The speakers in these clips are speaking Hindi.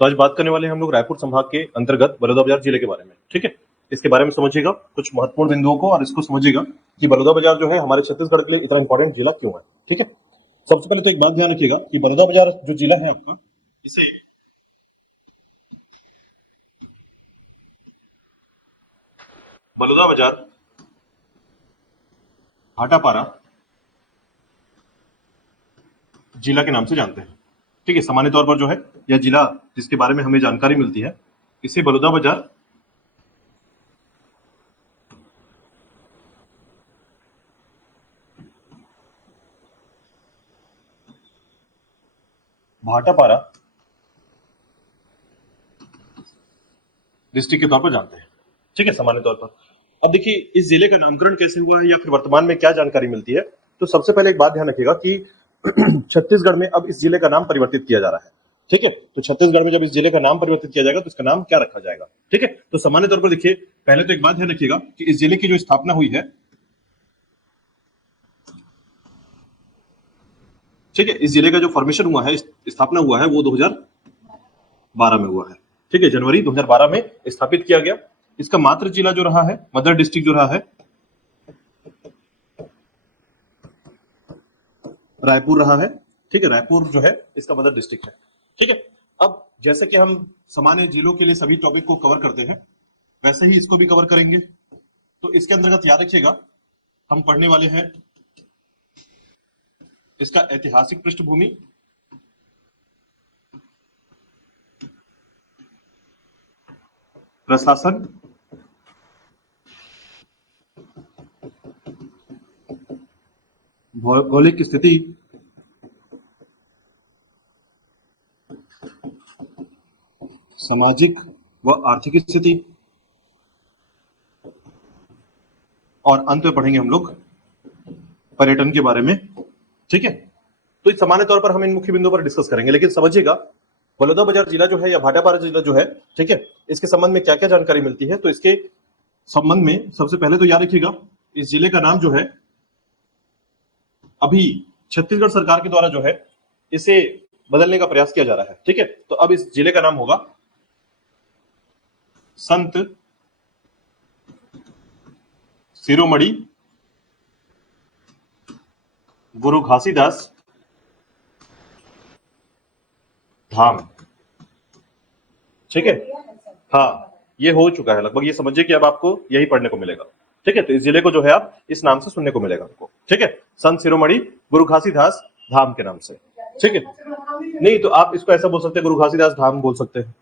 तो आज बात करने वाले हैं हम लोग रायपुर संभाग के अंतर्गत बलौदाबाजार जिले के बारे में। ठीक है, इसके बारे में समझिएगा कुछ महत्वपूर्ण बिंदुओं को, और इसको समझिएगा कि बलौदाबाजार जो है हमारे छत्तीसगढ़ के लिए इतना इंपॉर्टेंट जिला क्यों है। ठीक है, सबसे पहले तो एक बात ध्यान रखिएगा कि बलौदाबाजार जो जिला है आपका, इसे बलौदाबाजार, भाटापारा जिला के नाम से जानते हैं। ठीक है, सामान्य तौर पर जो है यह जिला जिसके बारे में हमें जानकारी मिलती है, इसे बलौदाबाजार भाटापारा डिस्ट्रिक्ट के तौर पर जानते हैं। ठीक है, सामान्य तौर पर। अब देखिए इस जिले का नामकरण कैसे हुआ है या फिर वर्तमान में क्या जानकारी मिलती है। तो सबसे पहले एक बात ध्यान रखिएगा कि छत्तीसगढ़ में अब इस जिले का नाम परिवर्तित किया जा रहा है। ठीक है, तो छत्तीसगढ़ में जब इस जिले का नाम परिवर्तित किया जाएगा तो इसका नाम क्या रखा जाएगा। ठीक है, तो सामान्य तौर पर देखिए पहले तो एक बात ध्यान रखिएगा कि इस जिले की जो स्थापना हुई है, ठीक है, इस जिले का जो फॉर्मेशन हुआ है, स्थापना हुआ है, वो 2012 में हुआ है। ठीक है, जनवरी 2012 में स्थापित किया गया। इसका मातृ जिला जो रहा है, मदर डिस्ट्रिक्ट जो रहा है, रायपुर रहा है। ठीक है, रायपुर जो है इसका मदर डिस्ट्रिक्ट है। ठीक है, अब जैसे कि हम सामान्य जिलों के लिए सभी टॉपिक को कवर करते हैं, वैसे ही इसको भी कवर करेंगे। तो इसके अंतर्गत याद रखिएगा हम पढ़ने वाले हैं इसका ऐतिहासिक पृष्ठभूमि, प्रशासन, भौगोलिक स्थिति, सामाजिक व आर्थिक स्थिति, और अंत में पढ़ेंगे हम लोग पर्यटन के बारे में। ठीक है, तो इस सामान्य तौर पर हम इन मुख्य बिंदुओं पर डिस्कस करेंगे, लेकिन समझिएगा बलौदाबाजार जिला जो है या भाटापारा जिला जो है, ठीक है, इसके संबंध में क्या क्या जानकारी मिलती है। तो इसके संबंध में सबसे पहले तो याद रखिएगा इस जिले का नाम जो है अभी छत्तीसगढ़ सरकार के द्वारा जो है इसे बदलने का प्रयास किया जा रहा है। ठीक है, तो अब इस जिले का नाम होगा संत शिरोमणि गुरु घासीदास धाम। ठीक है, हाँ ये हो चुका है लगभग, ये समझिए कि अब आपको यही पढ़ने को मिलेगा। ठीक है, तो इस जिले को जो है आप इस नाम से सुनने को मिलेगा आपको। ठीक है, संत शिरोमणि गुरु घासीदास धाम के नाम से। ठीक है, नहीं तो आप इसको ऐसा बोल सकते हैं, गुरु घासीदास धाम बोल सकते हैं।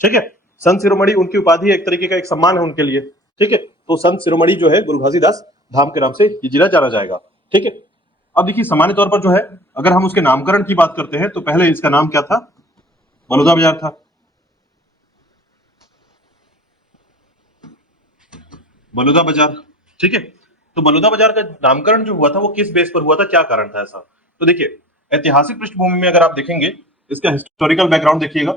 ठीक है, संत शिरोमणि उनकी उपाधि है, एक तरीके का एक सम्मान है उनके लिए। ठीक है, तो संत शिरोमणि जो है गुरु घासीदास धाम के नाम से ये जिला जाना जाएगा। ठीक है, अब देखिए सामान्य तौर पर जो है अगर हम उसके नामकरण की बात करते हैं तो पहले इसका नाम क्या था, बलौदाबाजार था। बलौदाबाजार। ठीक है, तो बलौदाबाजार का नामकरण जो हुआ था वो किस बेस पर हुआ था, क्या कारण था ऐसा। तो देखिए ऐतिहासिक पृष्ठभूमि में अगर आप देखेंगे, इसका हिस्टोरिकल बैकग्राउंड देखिएगा।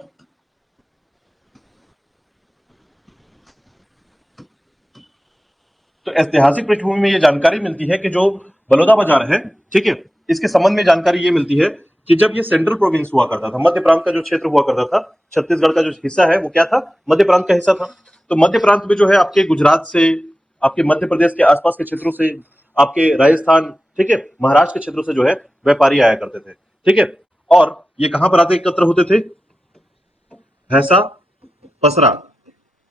तो ऐतिहासिक पृष्ठभूमि में ये जानकारी मिलती है कि जो बलौदाबाजार है, ठीक है, इसके संबंध में जानकारी ये मिलती है कि जब ये सेंट्रल प्रोविंस हुआ करता था, मध्य प्रांत का जो क्षेत्र हुआ करता था, छत्तीसगढ़ का जो हिस्सा है वो क्या था, मध्य प्रांत का हिस्सा था। तो मध्य प्रांत में जो है आपके गुजरात से, आपके मध्य प्रदेश के आसपास के क्षेत्रों से, आपके राजस्थान, ठीक है, महाराष्ट्र के क्षेत्रों से जो है व्यापारी आया करते थे। ठीक है, और ये कहां पर आते एकत्र होते थे, भैंसा पसरा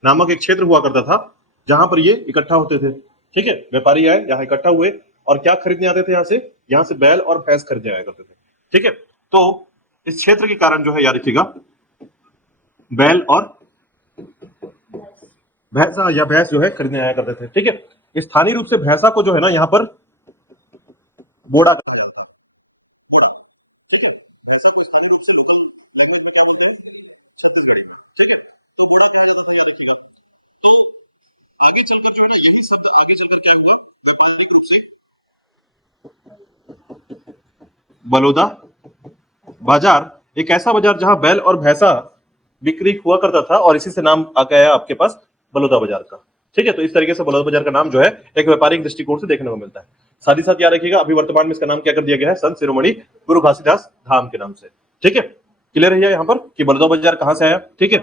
नामक एक क्षेत्र हुआ करता था जहां पर ये इकट्ठा होते थे। ठीक है, व्यापारी आए यहाँ इकट्ठा हुए और क्या खरीदने आते थे, यहाँ से बैल और भैंस खरीदने आया करते थे। ठीक है, तो इस क्षेत्र के कारण जो है याद रखिएगा बैल और भैंसा या भैंस जो है खरीदने आया करते थे। ठीक है, स्थानीय रूप से भैंसा को जो है ना यहाँ पर बोड़ा, बलौदा बाजार एक ऐसा बाजार जहां बैल और भैंसा बिक्री हुआ करता था, और इसी से नाम आ गया आपके पास बलौदा बाजार का। ठीक है, तो इस तरीके से बलौदा बाजार का नाम जो है एक व्यापारिक दृष्टिकोण से देखने को मिलता है। साथ ही साथ याद रखिएगा अभी वर्तमान में इसका नाम क्या कर दिया गया है, संत शिरोमणि गुरु घासीदास धाम के नाम से। ठीक है, क्लियर है यहाँ पर कि बलौदा बाजार कहां से आया। ठीक है,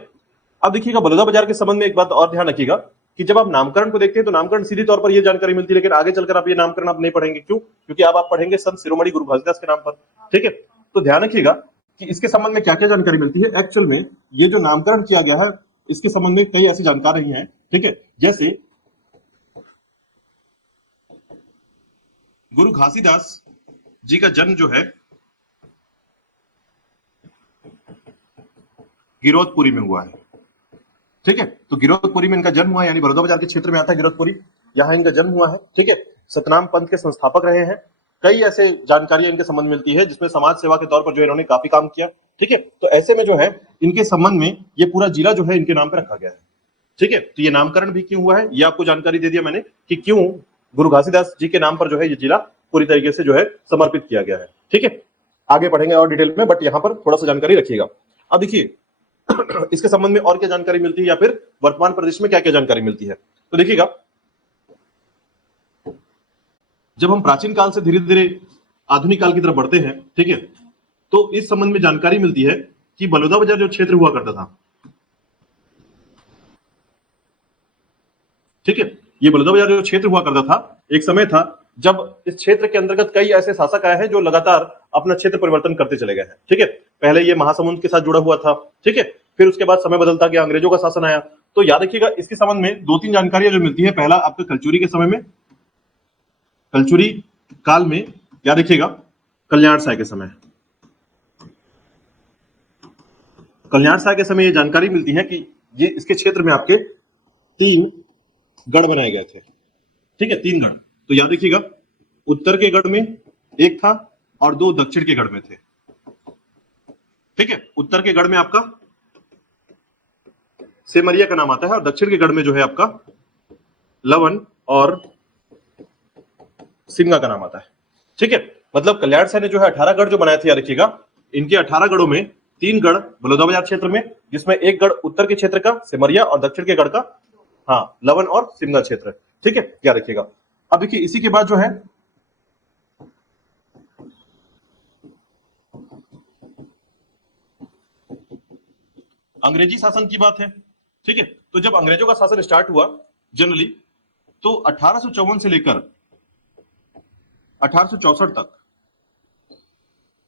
अब देखिएगा बलौदा बाजार के संबंध में एक बात और ध्यान रखिएगा कि जब आप नामकरण को देखते हैं तो नामकरण सीधी तौर पर यह जानकारी मिलती है, लेकिन आगे चलकर आप ये नामकरण आप नहीं पढ़ेंगे। क्यों? क्योंकि अब आप पढ़ेंगे संत शिरोमणि गुरु घासीदास के नाम पर। ठीक है, तो ध्यान रखिएगा कि इसके संबंध में क्या क्या जानकारी मिलती है। एक्चुअल में ये जो नामकरण किया गया है इसके संबंध में कई ऐसी जानकारी है। ठीक है, जैसे गुरु घासीदास जी का जन्म जो है गिरौदपुरी में हुआ है। ठीक है, तो गिरौदपुरी में इनका जन्म हुआ, यानी बलौदा बाजार के क्षेत्र में आता है गिरौदपुरी, यहाँ इनका जन्म हुआ है। ठीक है, सतनाम पंथ के संस्थापक रहे हैं। कई ऐसे जानकारियां इनके संबंध मिलती है जिसमें समाज सेवा के तौर पर जो इन्होंने काफी काम किया। ठीक है, तो ऐसे में जो है इनके संबंध में ये पूरा जिला जो है इनके नाम पर रखा गया है। ठीक है, तो ये नामकरण भी क्यों हुआ है ये आपको जानकारी दे दिया मैंने कि क्यों गुरु घासीदास जी के नाम पर जो है ये जिला पूरी तरीके से जो है समर्पित किया गया है। ठीक है, आगे पढ़ेंगे और डिटेल में, बट यहाँ पर थोड़ा सा जानकारी रखिएगा। अब देखिए इसके संबंध में और क्या जानकारी मिलती है या फिर वर्तमान प्रदेश में क्या क्या जानकारी मिलती है, तो देखिएगा जब हम प्राचीन काल से धीरे धीरे आधुनिक काल की तरफ बढ़ते हैं, ठीक है, तो इस संबंध में जानकारी मिलती है कि बलौदा बाजार जो क्षेत्र हुआ करता था, ठीक है, ये बलौदा बाजार जो क्षेत्र हुआ करता था, एक समय था जब इस क्षेत्र के अंतर्गत कई ऐसे शासक आए हैं जो लगातार अपना क्षेत्र परिवर्तन करते चले गए हैं। ठीक है, पहले ये महासमुंद के साथ जुड़ा हुआ था। ठीक है, फिर उसके बाद समय बदलता गया, अंग्रेजों का शासन आया। तो याद रखिएगा इसके संबंध में दो तीन जानकारियां जो मिलती है। पहला आपके कलचुरी के समय में, कलचुरी काल में, याद रखिएगा कल्याण साय के समय, कल्याण साय के समय ये जानकारी मिलती है कि ये इसके क्षेत्र में आपके 3 गढ़ बनाए गए थे। ठीक है, 3 गढ़। तो याद रखिएगा उत्तर के गढ़ में एक था और 2 दक्षिण के गढ़ में थे। ठीक है, उत्तर के गढ़ में आपका सेमरिया का नाम आता है और दक्षिण के गढ़ में जो है आपका लवन और सिंगा का नाम आता है। ठीक है, मतलब कल्याण साय ने जो है 18 गढ़ जो बनाए थे, याद रखिएगा इनके 18 गढ़ों में 3 गढ़ बलौदा बाजार क्षेत्र में, जिसमें एक गढ़ उत्तर के क्षेत्र का सेमरिया और दक्षिण के गढ़ का लवन और सिंगा क्षेत्र। ठीक है, क्या रखिएगा। अब देखिए इसी के बाद जो है अंग्रेजी शासन की बात है। ठीक है, तो जब अंग्रेजों का शासन स्टार्ट हुआ जनरली, तो 1854 से लेकर 1864 तक,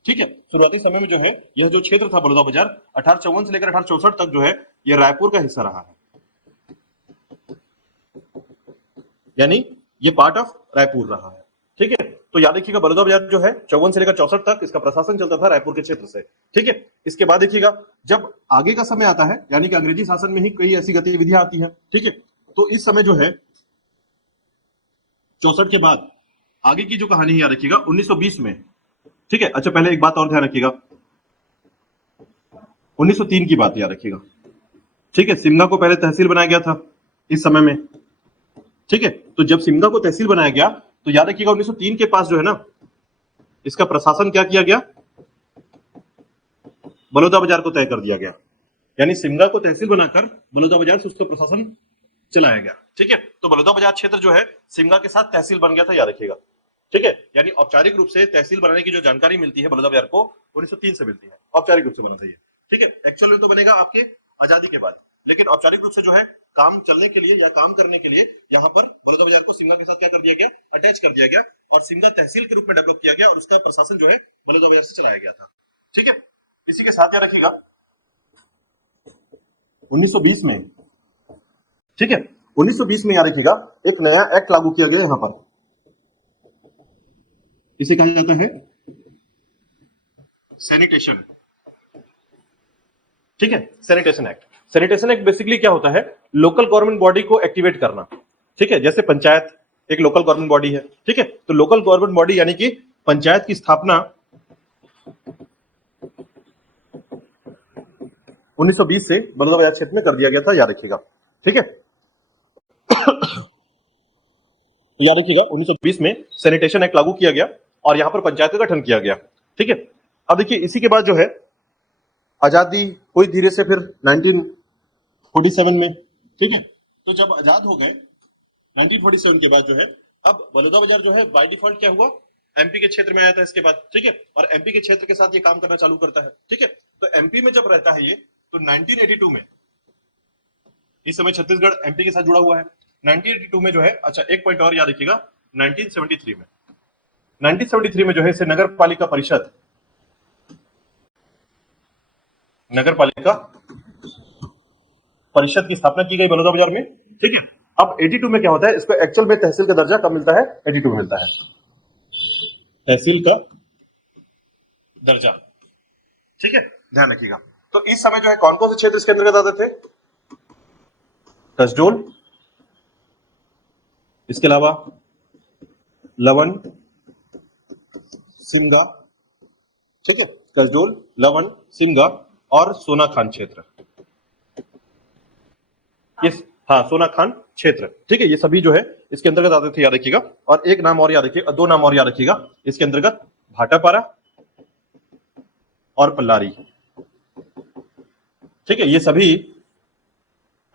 ठीक है, शुरुआती समय में जो है यह जो क्षेत्र था बलौदा बाजार 1854 से लेकर 1864 तक जो है यह रायपुर का हिस्सा रहा है, यानी ये पार्ट ऑफ रायपुर रहा है। ठीक है, तो याद रखिएगा बलौदा बाजार जो है 54 से लेकर 64 तक इसका प्रशासन चलता था रायपुर के क्षेत्र से। ठीक है, इसके बाद देखिएगा जब आगे का समय आता है, यानी कि अंग्रेजी शासन में ही कई ऐसी गतिविधियां आती हैं। ठीक है, तो इस समय जो है 64 के बाद आगे की जो कहानी है याद रखिएगा 1920 में। ठीक है, अच्छा पहले एक बात और ध्यान रखिएगा, 1903 की बात याद रखिएगा। ठीक है, सिमगा को पहले तहसील बनाया गया था इस समय में। ठीक है, तो जब सिमगा को तहसील बनाया गया तो याद रखिएगा 1903 के पास जो है ना इसका प्रशासन क्या किया गया, बलौदा बाजार को तय कर दिया गया, यानी सिमगा को तहसील बनाकर बलौदा बाजार से उसका प्रशासन चलाया गया। ठीक है, तो बलौदा बाजार क्षेत्र जो है सिमगा के साथ तहसील बन गया था, याद रखिएगा। ठीक है, यानी औपचारिक रूप से तहसील बनाने की जो जानकारी मिलती है बलौदा बाजार को 1903 से मिलती है, औपचारिक रूप से बना था ये। ठीक है, एक्चुअल में तो बनेगा आपके आजादी के बाद, लेकिन औपचारिक रूप से जो है काम चलने के लिए या काम करने के लिए यहाँ पर बलौदा बाजार को सिमगा के साथ क्या कर दिया गया, अटैच कर दिया गया और सिमगा तहसील के रूप में डेवलप किया गया और उसका प्रशासन जो है बलौदा बाजार से चलाया गया था। ठीक है, इसी के साथ याद रखिएगा 1920 में, ठीक है, 1920 में याद रखिएगा एक नया एक्ट लागू किया गया यहाँ पर, इसे कहा जाता है सैनिटेशन। ठीक है, sanitation act. Sanitation act basically क्या होता है, लोकल गवर्नमेंट बॉडी को एक्टिवेट करना। ठीक है, जैसे पंचायत एक लोकल गवर्नमेंट बॉडी है। ठीक है, तो लोकल गवर्नमेंट बॉडी यानी कि पंचायत की स्थापना 1920 से बलौदा बाजार क्षेत्र में कर दिया गया था, याद रखिएगा। ठीक है, याद रखिएगा 1920 में सैनिटेशन एक्ट लागू किया गया और यहां पर पंचायत का गठन किया गया। ठीक है, अब देखिए इसी के बाद जो है आजादी हुई धीरे से फिर 1947 में। ठीक है, तो जब आजाद हो गए 1947 के बाद जो है अब बलौदा बाजार जो है बाय डिफॉल्ट क्या हुआ, एमपी के क्षेत्र में आया था इसके बाद। ठीक है, और एमपी के क्षेत्र के साथ ये काम करना चालू करता है। ठीक है, तो एमपी में जब रहता है ये, तो 1982 में, इस समय छत्तीसगढ़ एमपी के साथ जुड़ा हुआ है। 1982 में जो है, अच्छा एक पॉइंट और याद रखिएगा, 1973 में, 1973 में जो है इसे नगर पालिका परिषद, नगर पालिका परिषद की स्थापना की गई बलौदाबाजार में। ठीक है, अब 82 में क्या होता है, इसको एक्चुअल में तहसील का दर्जा कब मिलता है, 82 में मिलता है तहसील का दर्जा। ठीक है, ध्यान रखिएगा। तो इस समय जो है कौन कौन से क्षेत्र इसके अंतर्गत आते थे, कसडोल, इसके अलावा लवन, सिमगा, ठीक है, कसडोल, लवन, सिमगा और सोनाखान क्षेत्र, ये, हाँ सोनाखान क्षेत्र। ठीक है, ये सभी जो है इसके अंतर्गत आते थे, याद रखिएगा। और एक नाम और याद रखिएगा, दो नाम और याद रखिएगा इसके अंतर्गत, भाटापारा और पल्लारी। ठीक है, ये सभी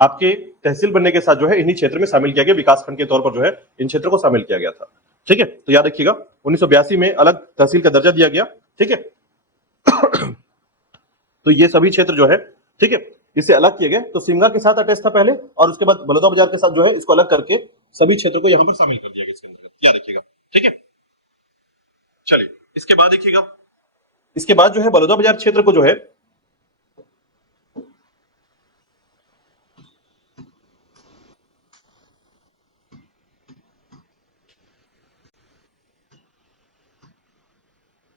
आपके तहसील बनने के साथ जो है इन्हीं क्षेत्र में शामिल किया गया, विकासखंड के तौर पर जो है इन क्षेत्रों को शामिल किया गया था। ठीक है, तो याद रखिएगा 1982 में अलग तहसील का दर्जा दिया गया। ठीक है, तो ये सभी क्षेत्र जो है, ठीक है, इसे अलग किए गए। तो सिमगा के साथ अटैच था पहले, और उसके बाद बलौदाबाजार के साथ जो है इसको अलग करके सभी क्षेत्रों को यहां पर शामिल कर दिया गया इसके अंतर्गत, याद रखिएगा। ठीक है, चलिए इसके बाद देखिएगा, इसके बाद जो है बलौदाबाजार क्षेत्र को जो है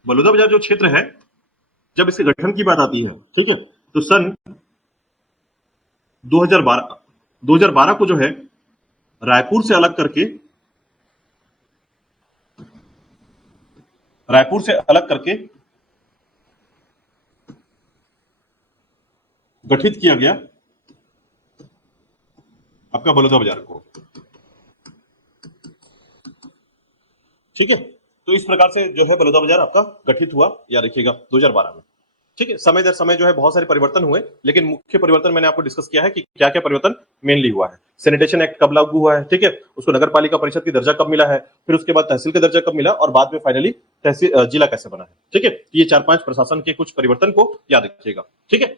बलौदाबाजार जो क्षेत्र है, जब इसके गठन की बात आती है, ठीक है, तो सन 2012 को जो है रायपुर से अलग करके, रायपुर से अलग करके गठित किया गया आपका बलौदाबाजार को। ठीक है, तो इस प्रकार से जो है बलौदाबाजार आपका गठित हुआ, याद रखिएगा 2012 में। ठीक है, समय दर समय जो है बहुत सारे परिवर्तन हुए, लेकिन मुख्य परिवर्तन मैंने आपको डिस्कस किया है कि क्या क्या परिवर्तन मेनली हुआ है। सैनिटेशन एक्ट कब लागू हुआ है, ठीक है, उसको नगर पालिका परिषद की दर्जा कब मिला है, फिर उसके बाद तहसील का दर्जा कब मिला, और बाद में फाइनली तहसील जिला कैसे बना है। ठीक है, ये 4-5 प्रशासन के कुछ परिवर्तन को याद रखिएगा। ठीक है,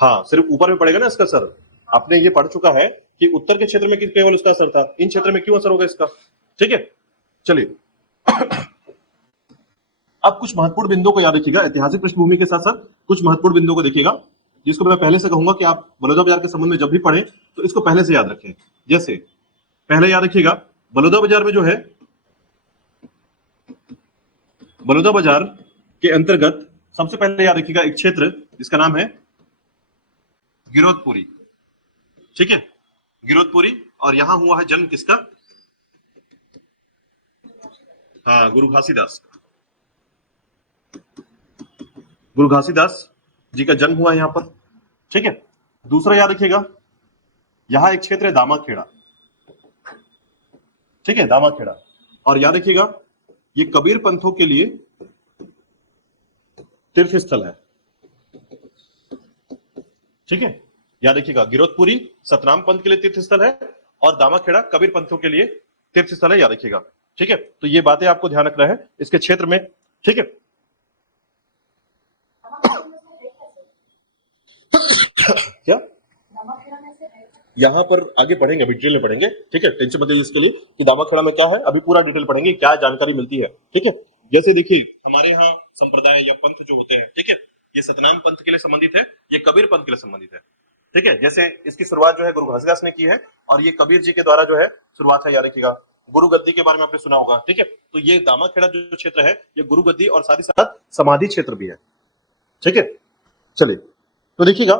हाँ सिर्फ ऊपर में पड़ेगा ना इसका सर, आपने ये पढ़ चुका है कि उत्तर के क्षेत्र में केवल उसका असर था, इन क्षेत्र में क्यों असर होगा इसका। ठीक है, चलिए अब कुछ महत्वपूर्ण बिंदुओं को याद रखिएगा, ऐतिहासिक पृष्ठभूमि के साथ साथ कुछ महत्वपूर्ण बिंदुओं को देखिएगा, जिसको मैं पहले से कहूंगा कि आप बलौदाबाजार के संबंध में जब भी पढ़ें तो इसको पहले से याद रखें। जैसे पहले याद रखिएगा, बलौदाबाजार में जो है, बलौदाबाजार के अंतर्गत सबसे पहले याद रखिएगा एक क्षेत्र जिसका नाम है गिरौदपुरी। ठीक है, गिरौदपुरी, और यहां हुआ है जन्म किसका, हाँ गुरु घासीदास, गुरु घासीदास जी का जन्म हुआ यहां पर। ठीक है, दूसरा याद रखिएगा, यहां एक क्षेत्र है दामाखेड़ा। ठीक है, दामाखेड़ा, और याद रखिएगा ये कबीर पंथों के लिए तीर्थ स्थल है। ठीक है, याद रखिएगा गिरौदपुरी सतनाम पंथ के लिए तीर्थ स्थल है, और दामाखेड़ा कबीर पंथों के लिए तीर्थ स्थल है, याद रखिएगा। ठीक है, तो ये बातें आपको ध्यान रखना है इसके क्षेत्र में। ठीक है, क्या यहां पर आगे पढ़ेंगे, अभी डिटेल में पढ़ेंगे। ठीक है, टेंशन मत लीजिए इसके लिए कि दामाखेड़ा में क्या है, अभी पूरा डिटेल पढ़ेंगे, क्या जानकारी मिलती है। ठीक है, जैसे देखिए हमारे यहाँ संप्रदाय या पंथ जो होते हैं, ठीक है, ये सतनाम पंथ के लिए संबंधित है, ये कबीर पंथ के लिए संबंधित है। ठीक है, जैसे इसकी शुरुआत जो है गुरु घासीदास ने की है, और ये कबीर जी के द्वारा जो है शुरुआत है, याद रखिएगा। गुरु गद्दी के बारे में आपने सुना होगा। ठीक है, तो ये दामाखेड़ा जो क्षेत्र है ये गुरु गद्दी और साथ ही साथ समाधि क्षेत्र भी है। ठीक है, चलिए तो देखिएगा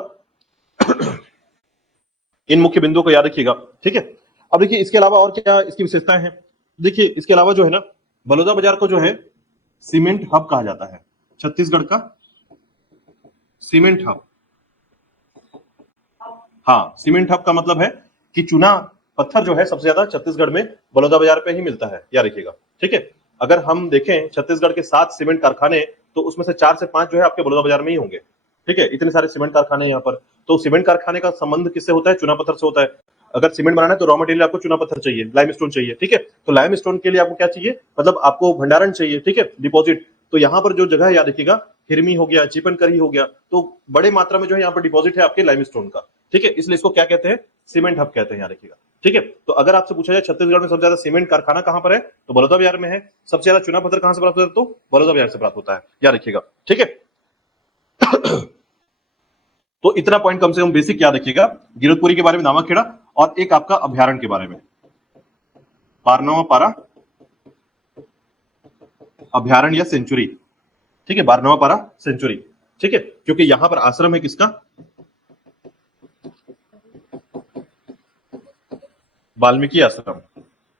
इन मुख्य बिंदुओं को याद रखिएगा। ठीक है, अब देखिए इसके अलावा और क्या इसकी विशेषताएं हैं। देखिए इसके अलावा जो है ना, बलौदाबाजार को जो है सीमेंट हब कहा जाता है, छत्तीसगढ़ का सीमेंट हब। हाँ, सीमेंट हब का मतलब है कि चूना पत्थर जो है सबसे ज्यादा छत्तीसगढ़ में बलौदाबाजार पे ही मिलता है, याद रखिएगा। ठीक है, अगर हम देखें छत्तीसगढ़ के 7 सीमेंट कारखाने, तो उसमें से 4 से 5 जो है आपके बलौदाबाजार में ही होंगे। ठीक है, इतने सारे सीमेंट कारखाने यहाँ पर, तो सीमेंट कारखाने का संबंध किससे होता है, चूना पत्थर से होता है। अगर सीमेंट बनाना है तो रॉ मटेरियल आपको चूना पत्थर चाहिए, लाइमस्टोन चाहिए। ठीक है, तो लाइमस्टोन के लिए आपको क्या चाहिए, मतलब आपको भंडारण चाहिए। ठीक है, डिपॉजिट, तो यहाँ पर जो जगह है याद रखिएगा, हिरमी हो गया, चिपनकरी हो गया, तो बड़े मात्रा में जो है यहाँ पर डिपॉजिट है आपके लाइमस्टोन का। ठीक है, इसलिए इसको क्या कहते हैं, सीमेंट हब कहते हैं, याद रखिएगा। ठीक है, तो अगर आपसे पूछा जाए छत्तीसगढ़ में सबसे ज्यादा सीमेंट कारखाना कहां पर है, तो बलौदा बिहार में है। सबसे ज्यादा चुना पत्थर कहां से प्राप्त होता है, तो बलौदा बिहार से प्राप्त होता है, याद रखिएगा। ठीक है, तो इतना पॉइंट कम से कम बेसिक याद रखिएगा, गिरधपुरी के बारे में, नामाखेड़ा, और एक आपका अभ्यारण्य के बारे में, बारनवा पारा अभ्यारण्य या सेंचुरी। ठीक है, बारनवा पारा सेंचुरी। ठीक है, क्योंकि यहां पर आश्रम है किसका, वाल्मीकि आश्रम,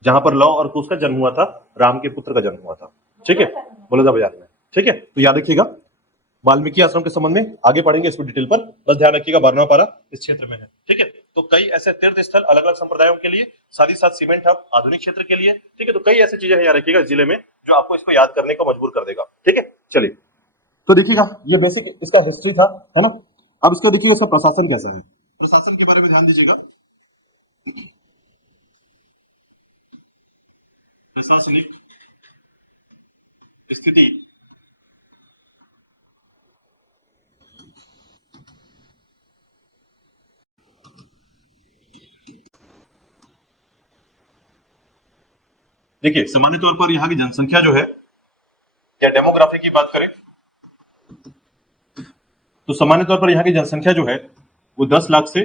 जहां पर लौ और कुश का जन्म हुआ था, राम के पुत्र का जन्म हुआ था। ठीक है, बलौदा बाजार में। ठीक है, तो याद रखिएगा, वाल्मीकि आश्रम के संबंध में आगे पढ़ेंगे इसको डिटेल पर, बस ध्यान रखिएगा बारनवा पारा इस क्षेत्र में है। ठीक है, तो कई ऐसे तीर्थ स्थल अलग अलग संप्रदायों के लिए, साथ ही साथ सीमेंट हब आधुनिक क्षेत्र के लिए। ठीक है, तो कई ऐसी चीजें हैं याद रखिएगा जिले में, जो आपको इसको याद करने को मजबूर कर देगा। ठीक है, चलिए, तो देखिएगा ये बेसिक इसका हिस्ट्री था, है ना। अब इसका देखिए इसका प्रशासन कैसा है, प्रशासन के बारे में ध्यान दीजिएगा। प्रशासनिक स्थिति, देखिए सामान्य तौर पर यहाँ की जनसंख्या जो है, या डेमोग्राफी की बात करें, तो सामान्य तौर पर यहाँ की जनसंख्या जो है वो 10 लाख से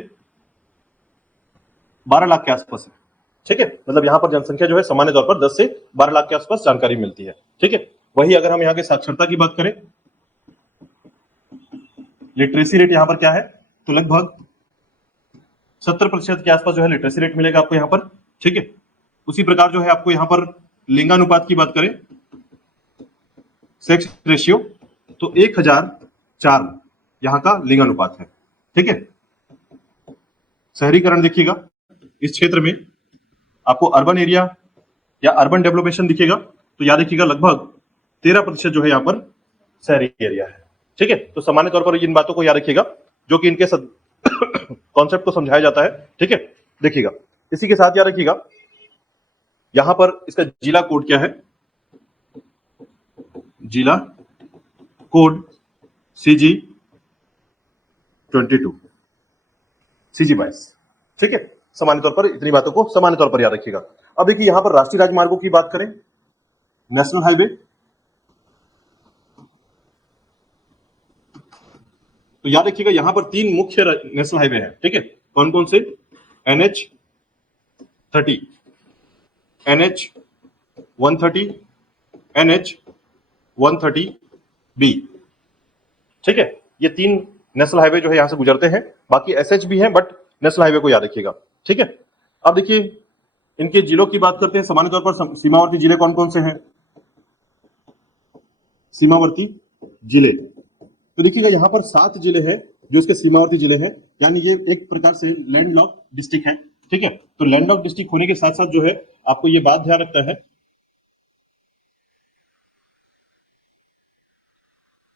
12 लाख के आसपास है। ठीक है, मतलब यहाँ पर जनसंख्या जो है सामान्य तौर पर 10 से 12 लाख के आसपास जानकारी मिलती है। ठीक है, वही अगर हम यहाँ के साक्षरता की बात करें, लिटरेसी रेट यहाँ पर क्या है, तो लगभग 70% के आसपास जो है लिटरेसी रेट मिलेगा आपको यहाँ पर। ठीक है, उसी प्रकार जो है आपको यहाँ पर लिंगानुपात की बात करें, सेक्स रेशियो, तो 1004 यहाँ का लिंगानुपात है। ठीक है, शहरीकरण देखिएगा, इस क्षेत्र में आपको अर्बन एरिया या अर्बन डेवलपमेंट दिखेगा, तो याद रखिएगा लगभग 13% जो है यहाँ पर शहरी एरिया है। ठीक है, तो सामान्य तौर पर इन बातों को याद रखिएगा, जो कि इनके कॉन्सेप्ट को समझाया जाता है। ठीक है, देखिएगा, इसी के साथ याद रखिएगा यहां पर इसका जिला कोड क्या है, जिला कोड CG22, CG22। ठीक है, सामान्य तौर पर इतनी बातों को सामान्य तौर पर याद रखिएगा। अब देखिए यहां पर राष्ट्रीय राजमार्गों की बात करें, नेशनल हाईवे, तो याद रखिएगा यहां पर 3 मुख्य नेशनल हाईवे हैं। ठीक है, कौन कौन से, NH30, NH130, NH130B। ठीक है, ये 3 नेशनल हाईवे जो है यहां से गुजरते हैं, बाकी SH भी हैं, बट नेशनल हाईवे को याद रखिएगा। ठीक है, अब देखिए इनके जिलों की बात करते हैं, सामान्य तौर पर सीमावर्ती जिले कौन कौन से हैं, सीमावर्ती जिले, तो देखिएगा यहां पर 7 जिले हैं जो इसके सीमावर्ती जिले हैं, यानी ये एक प्रकार से लैंडलॉक डिस्ट्रिक्ट है। ठीक है, तो लैंडलॉक डिस्ट्रिक्ट होने के साथ साथ जो है आपको ये बात ध्यान रखना है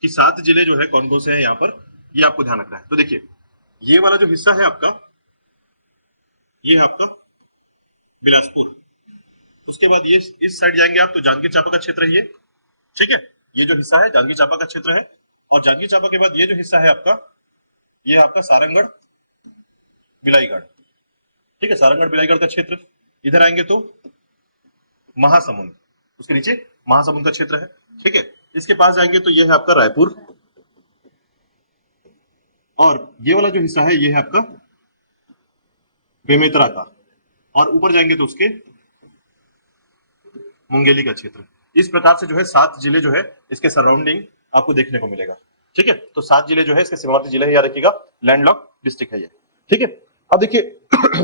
कि 7 जिले जो है कौन कौन से हैं यहाँ पर, ये आपको ध्यान रखना है। तो देखिए ये वाला जो हिस्सा है आपका, ये है आपका बिलासपुर, उसके बाद ये इस साइड जाएंगे आप तो जांजगीर चांपा का क्षेत्र है ये। ठीक है, ये जो हिस्सा है जांजगीर चांपा का क्षेत्र है, और जांजगीर चांपा के बाद ये जो हिस्सा है आपका, ये है आपका सारंगढ़ बिलाईगढ़। ठीक है, सारंगढ़ बिलाईगढ़ का क्षेत्र। इधर आएंगे तो महासमुंद, उसके नीचे महासमुंद का क्षेत्र है। ठीक है, इसके पास जाएंगे तो ये है आपका रायपुर, और ये वाला जो हिस्सा है ये है आपका बेमेतरा का, और ऊपर जाएंगे तो उसके मुंगेली का क्षेत्र। इस प्रकार से जो है 7 जिले जो है इसके सराउंडिंग आपको देखने को मिलेगा। ठीक है, तो 7 जिले जो है इसके सीमावर्ती जिले है, याद रखिएगा, लैंडलॉक डिस्ट्रिक्ट है ये। ठीक है, अब देखिए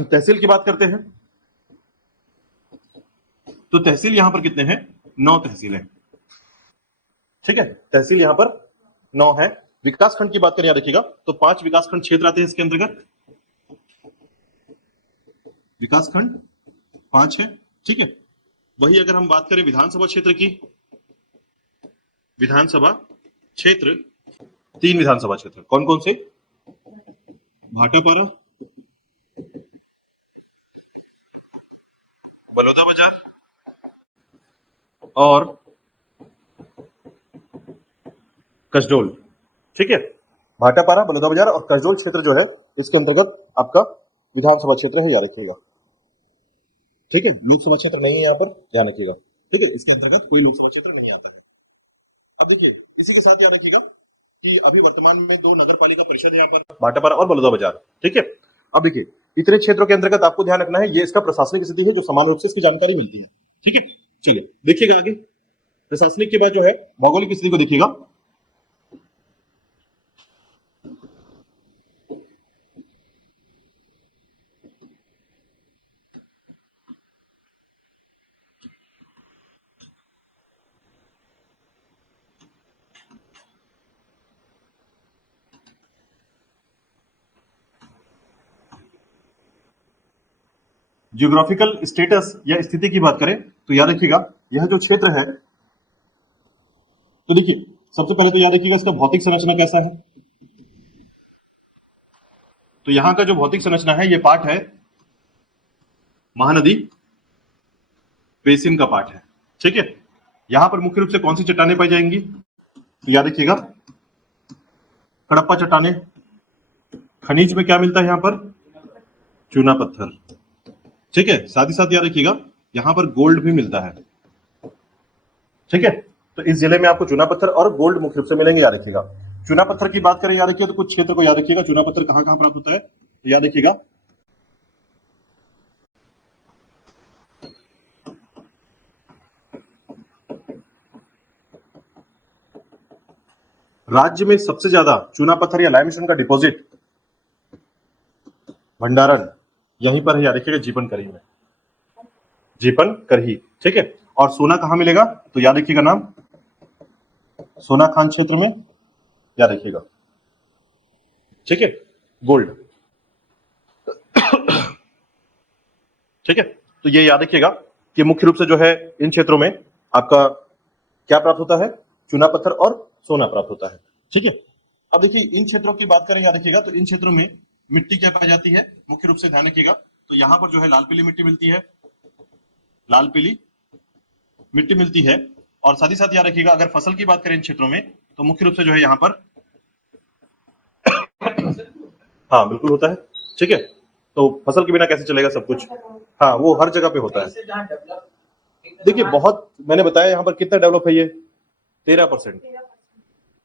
तहसील की बात करते हैं, तो तहसील यहां पर कितने हैं, 9 तहसील हैं। ठीक है, तहसील यहां पर 9 है। विकासखंड की बात करें याद रखिएगा, तो 5 विकासखंड क्षेत्र आते हैं इसके अंतर्गत, विकासखंड 5 है। ठीक है, वही अगर हम बात करें विधानसभा क्षेत्र की, विधानसभा क्षेत्र 3 विधानसभा क्षेत्र, कौन कौन से, भाटापारा, बलौदाबाजार और कसडोल, ठीक है। भाटापारा, बलौदा बाजार और कसडोल क्षेत्र जो है इसके अंतर्गत आपका विधानसभा क्षेत्र है, याद रखिएगा, ठीक है। लोकसभा क्षेत्र नहीं है यहाँ पर, ध्यान रखिएगा, ठीक है। इसके अंतर्गत कोई लोकसभा क्षेत्र नहीं आता है। अब देखिए इसी के साथ याद रखिएगा कि अभी वर्तमान में 2 नगर पालिका परिषद है यहाँ पर, भाटापारा और बलौदा बाजार, ठीक है। अब देखिए इतने क्षेत्रों के अंतर्गत आपको ध्यान रखना है, ये इसका प्रशासनिक स्थिति है जो समान रूप से इसकी जानकारी मिलती है, ठीक है। चलिए देखिएगा आगे, प्रशासनिक के बाद जो है भौगोलिक स्थिति को देखिएगा। जियोग्राफिकल स्टेटस या स्थिति की बात करें तो याद रखिएगा यह जो क्षेत्र है, तो देखिए सबसे पहले तो याद रखिएगा इसका भौतिक संरचना कैसा है। तो यहां का जो भौतिक संरचना है ये पार्ट है महानदी बेसिन का पार्ट है, ठीक है। यहां पर मुख्य रूप से कौन सी चट्टानें पाई जाएंगी, तो याद रखिएगा कडप्पा चट्टानें। खनिज में क्या मिलता है यहां पर, चूना पत्थर, ठीक है। साथ ही साथ याद रखिएगा यहां पर गोल्ड भी मिलता है, ठीक है। तो इस जिले में आपको चूना पत्थर और गोल्ड मुख्य रूप से मिलेंगे, याद रखिएगा। चूना पत्थर की बात करें याद रखिए तो कुछ क्षेत्र को याद रखिएगा, चूना पत्थर कहां कहां प्राप्त होता है, तो याद रखिएगा राज्य में सबसे ज्यादा चूना पत्थर या लाइमस्टोन का डिपॉजिट भंडारण यहीं पर है, याद रखिएगा जीपन करही में, जीपन करही, ठीक है। और सोना कहां मिलेगा, तो याद रखिएगा नाम सोना खान क्षेत्र में, याद रखिएगा, ठीक है। गोल्ड, ठीक है। तो ये याद रखिएगा कि मुख्य रूप से जो है इन क्षेत्रों में आपका क्या प्राप्त होता है, चूना पत्थर और सोना प्राप्त होता है, ठीक है। अब देखिए इन क्षेत्रों की बात करें याद रखिएगा तो इन क्षेत्रों में मिट्टी क्या पाई जाती है, मुख्य रूप से ध्यान रखिएगा। तो यहां पर जो है लाल पीली मिट्टी मिलती है, लाल पीली मिट्टी मिलती है। और साथ ही साथ याद रखिएगा अगर फसल की बात करें इन क्षेत्रों में तो मुख्य रूप से जो है यहाँ पर हाँ बिल्कुल होता है, ठीक है। तो फसल के बिना कैसे चलेगा सब कुछ, हाँ वो हर जगह पे होता है। देखिए बहुत मैंने बताया यहाँ पर कितना डेवलप है ये, 13%,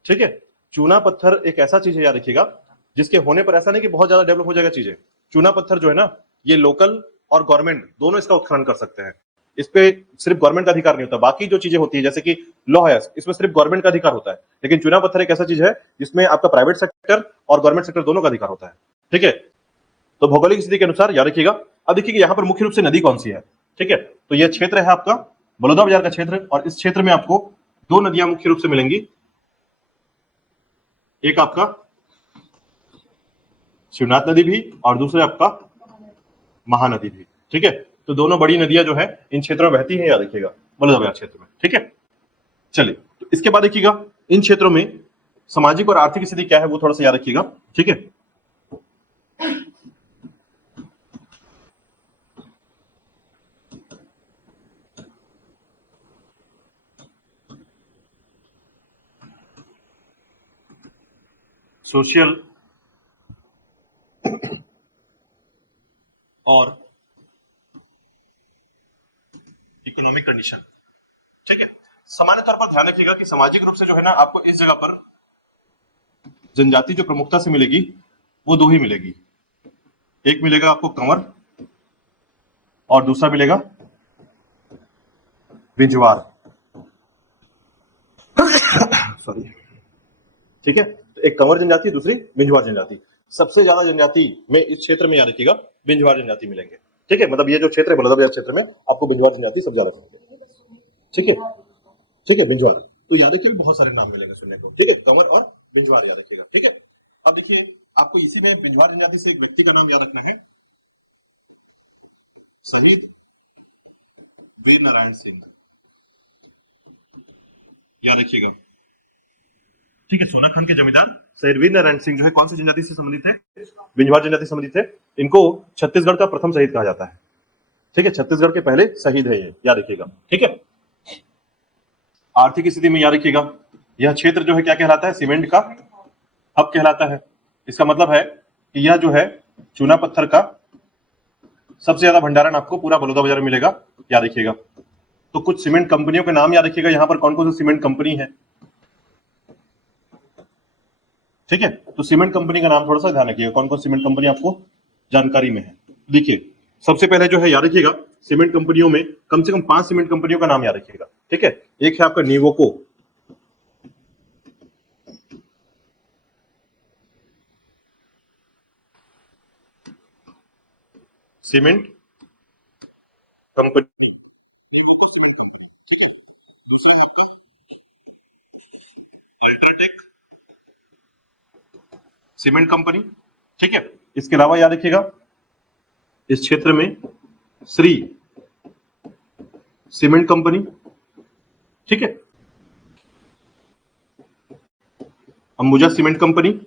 ठीक है। चूना पत्थर एक ऐसा चीज है याद रखिएगा जिसके होने पर ऐसा नहीं कि बहुत ज्यादा डेवलप हो जाएगा चीजें। चूना पत्थर जो है ना ये लोकल और गवर्नमेंट दोनों इसका उत्खनन कर सकते हैं, इस पे सिर्फ गवर्नमेंट का अधिकार नहीं होता। बाकी जो चीजें होती है जैसे कि लौह है इसमें सिर्फ गवर्नमेंट का अधिकार होता है, लेकिन चूना पत्थर एक ऐसा चीज है जिसमें आपका प्राइवेट सेक्टर और गवर्नमेंट सेक्टर दोनों का अधिकार होता है, ठीक है। तो भौगोलिक स्थिति के अनुसार याद रखिएगा। अब देखिए यहाँ पर मुख्य रूप से नदी कौन सी है, ठीक है। तो यह क्षेत्र है आपका बलौदा बाजार का क्षेत्र और इस क्षेत्र में आपको 2 नदियां मुख्य रूप से मिलेंगी, एक आपका शिवनाथ नदी भी और दूसरे आपका महानदी भी, ठीक है। तो दोनों बड़ी नदियां जो है इन क्षेत्रों में बहती हैं, याद रखिएगा बलौदा बाजार क्षेत्र में, ठीक है। चलिए तो इसके बाद देखिएगा इन क्षेत्रों में सामाजिक और आर्थिक स्थिति क्या है वो थोड़ा सा याद रखिएगा, ठीक है। सोशल और इकोनॉमिक कंडीशन, ठीक है। सामान्य तौर पर ध्यान रखिएगा कि सामाजिक रूप से जो है ना आपको इस जगह पर जनजाति जो प्रमुखता से मिलेगी वो 2 ही मिलेगी, एक मिलेगा आपको कंवर और दूसरा मिलेगा बिंजवार सॉरी, ठीक है। तो एक कंवर जनजाति दूसरी बिंजवार जनजाति। सबसे ज्यादा जनजाति में इस क्षेत्र में याद रखिएगा बिंजवार जनजाति मिलेंगे, ठीक है। मतलब ये जो क्षेत्र है बलौदा बाजार क्षेत्र में आपको बिंजवार जनजाति सब ज्यादा मिलेंगे, ठीक है, ठीक है। बिंजवार तो याद रखिए बहुत सारे नाम मिलेंगे सुनने को, ठीक है। कंवर और बिंजवार याद रखिएगा, ठीक है। अब देखिए आपको इसी में बिंजवार जनजाति से एक व्यक्ति का नाम याद रखना है, शहीद वीर नारायण सिंह, याद रखिएगा, ठीक है। सोनाखंड के जमींदार शहीद वीर नारायण सिंह जो है कौन सी जनजाति से संबंधित है, बिंजवार जनजाति से संबंधित है। इनको छत्तीसगढ़ का प्रथम शहीद कहा जाता है, ठीक है। छत्तीसगढ़ के पहले शहीद है ये, याद रखिएगा, ठीक है। आर्थिक स्थिति में याद रखिएगा यह क्षेत्र जो है क्या कहलाता है? सीमेंट का हब कहलाता है। इसका मतलब है कि यह जो है चूना पत्थर का सबसे ज्यादा भंडारण आपको पूरा बलौदा बाजार में मिलेगा, याद रखिएगा। तो कुछ सीमेंट कंपनियों के नाम याद रखिएगा, यहां पर कौन कौन सी सीमेंट कंपनी है, ठीक है। तो सीमेंट कंपनी का नाम थोड़ा सा ध्यान रखिएगा, कौन कौन सीमेंट कंपनी आपको जानकारी में है। देखिए सबसे पहले जो है याद रखिएगा, सीमेंट कंपनियों में कम से कम 5 सीमेंट कंपनियों का नाम याद रखिएगा, ठीक है। एक है आपका नीवोको, सीमेंट कंपनी, सीमेंट कंपनी, ठीक है। इसके अलावा याद रखिएगा इस क्षेत्र में श्री सीमेंट कंपनी, ठीक है। अंबुजा सीमेंट कंपनी,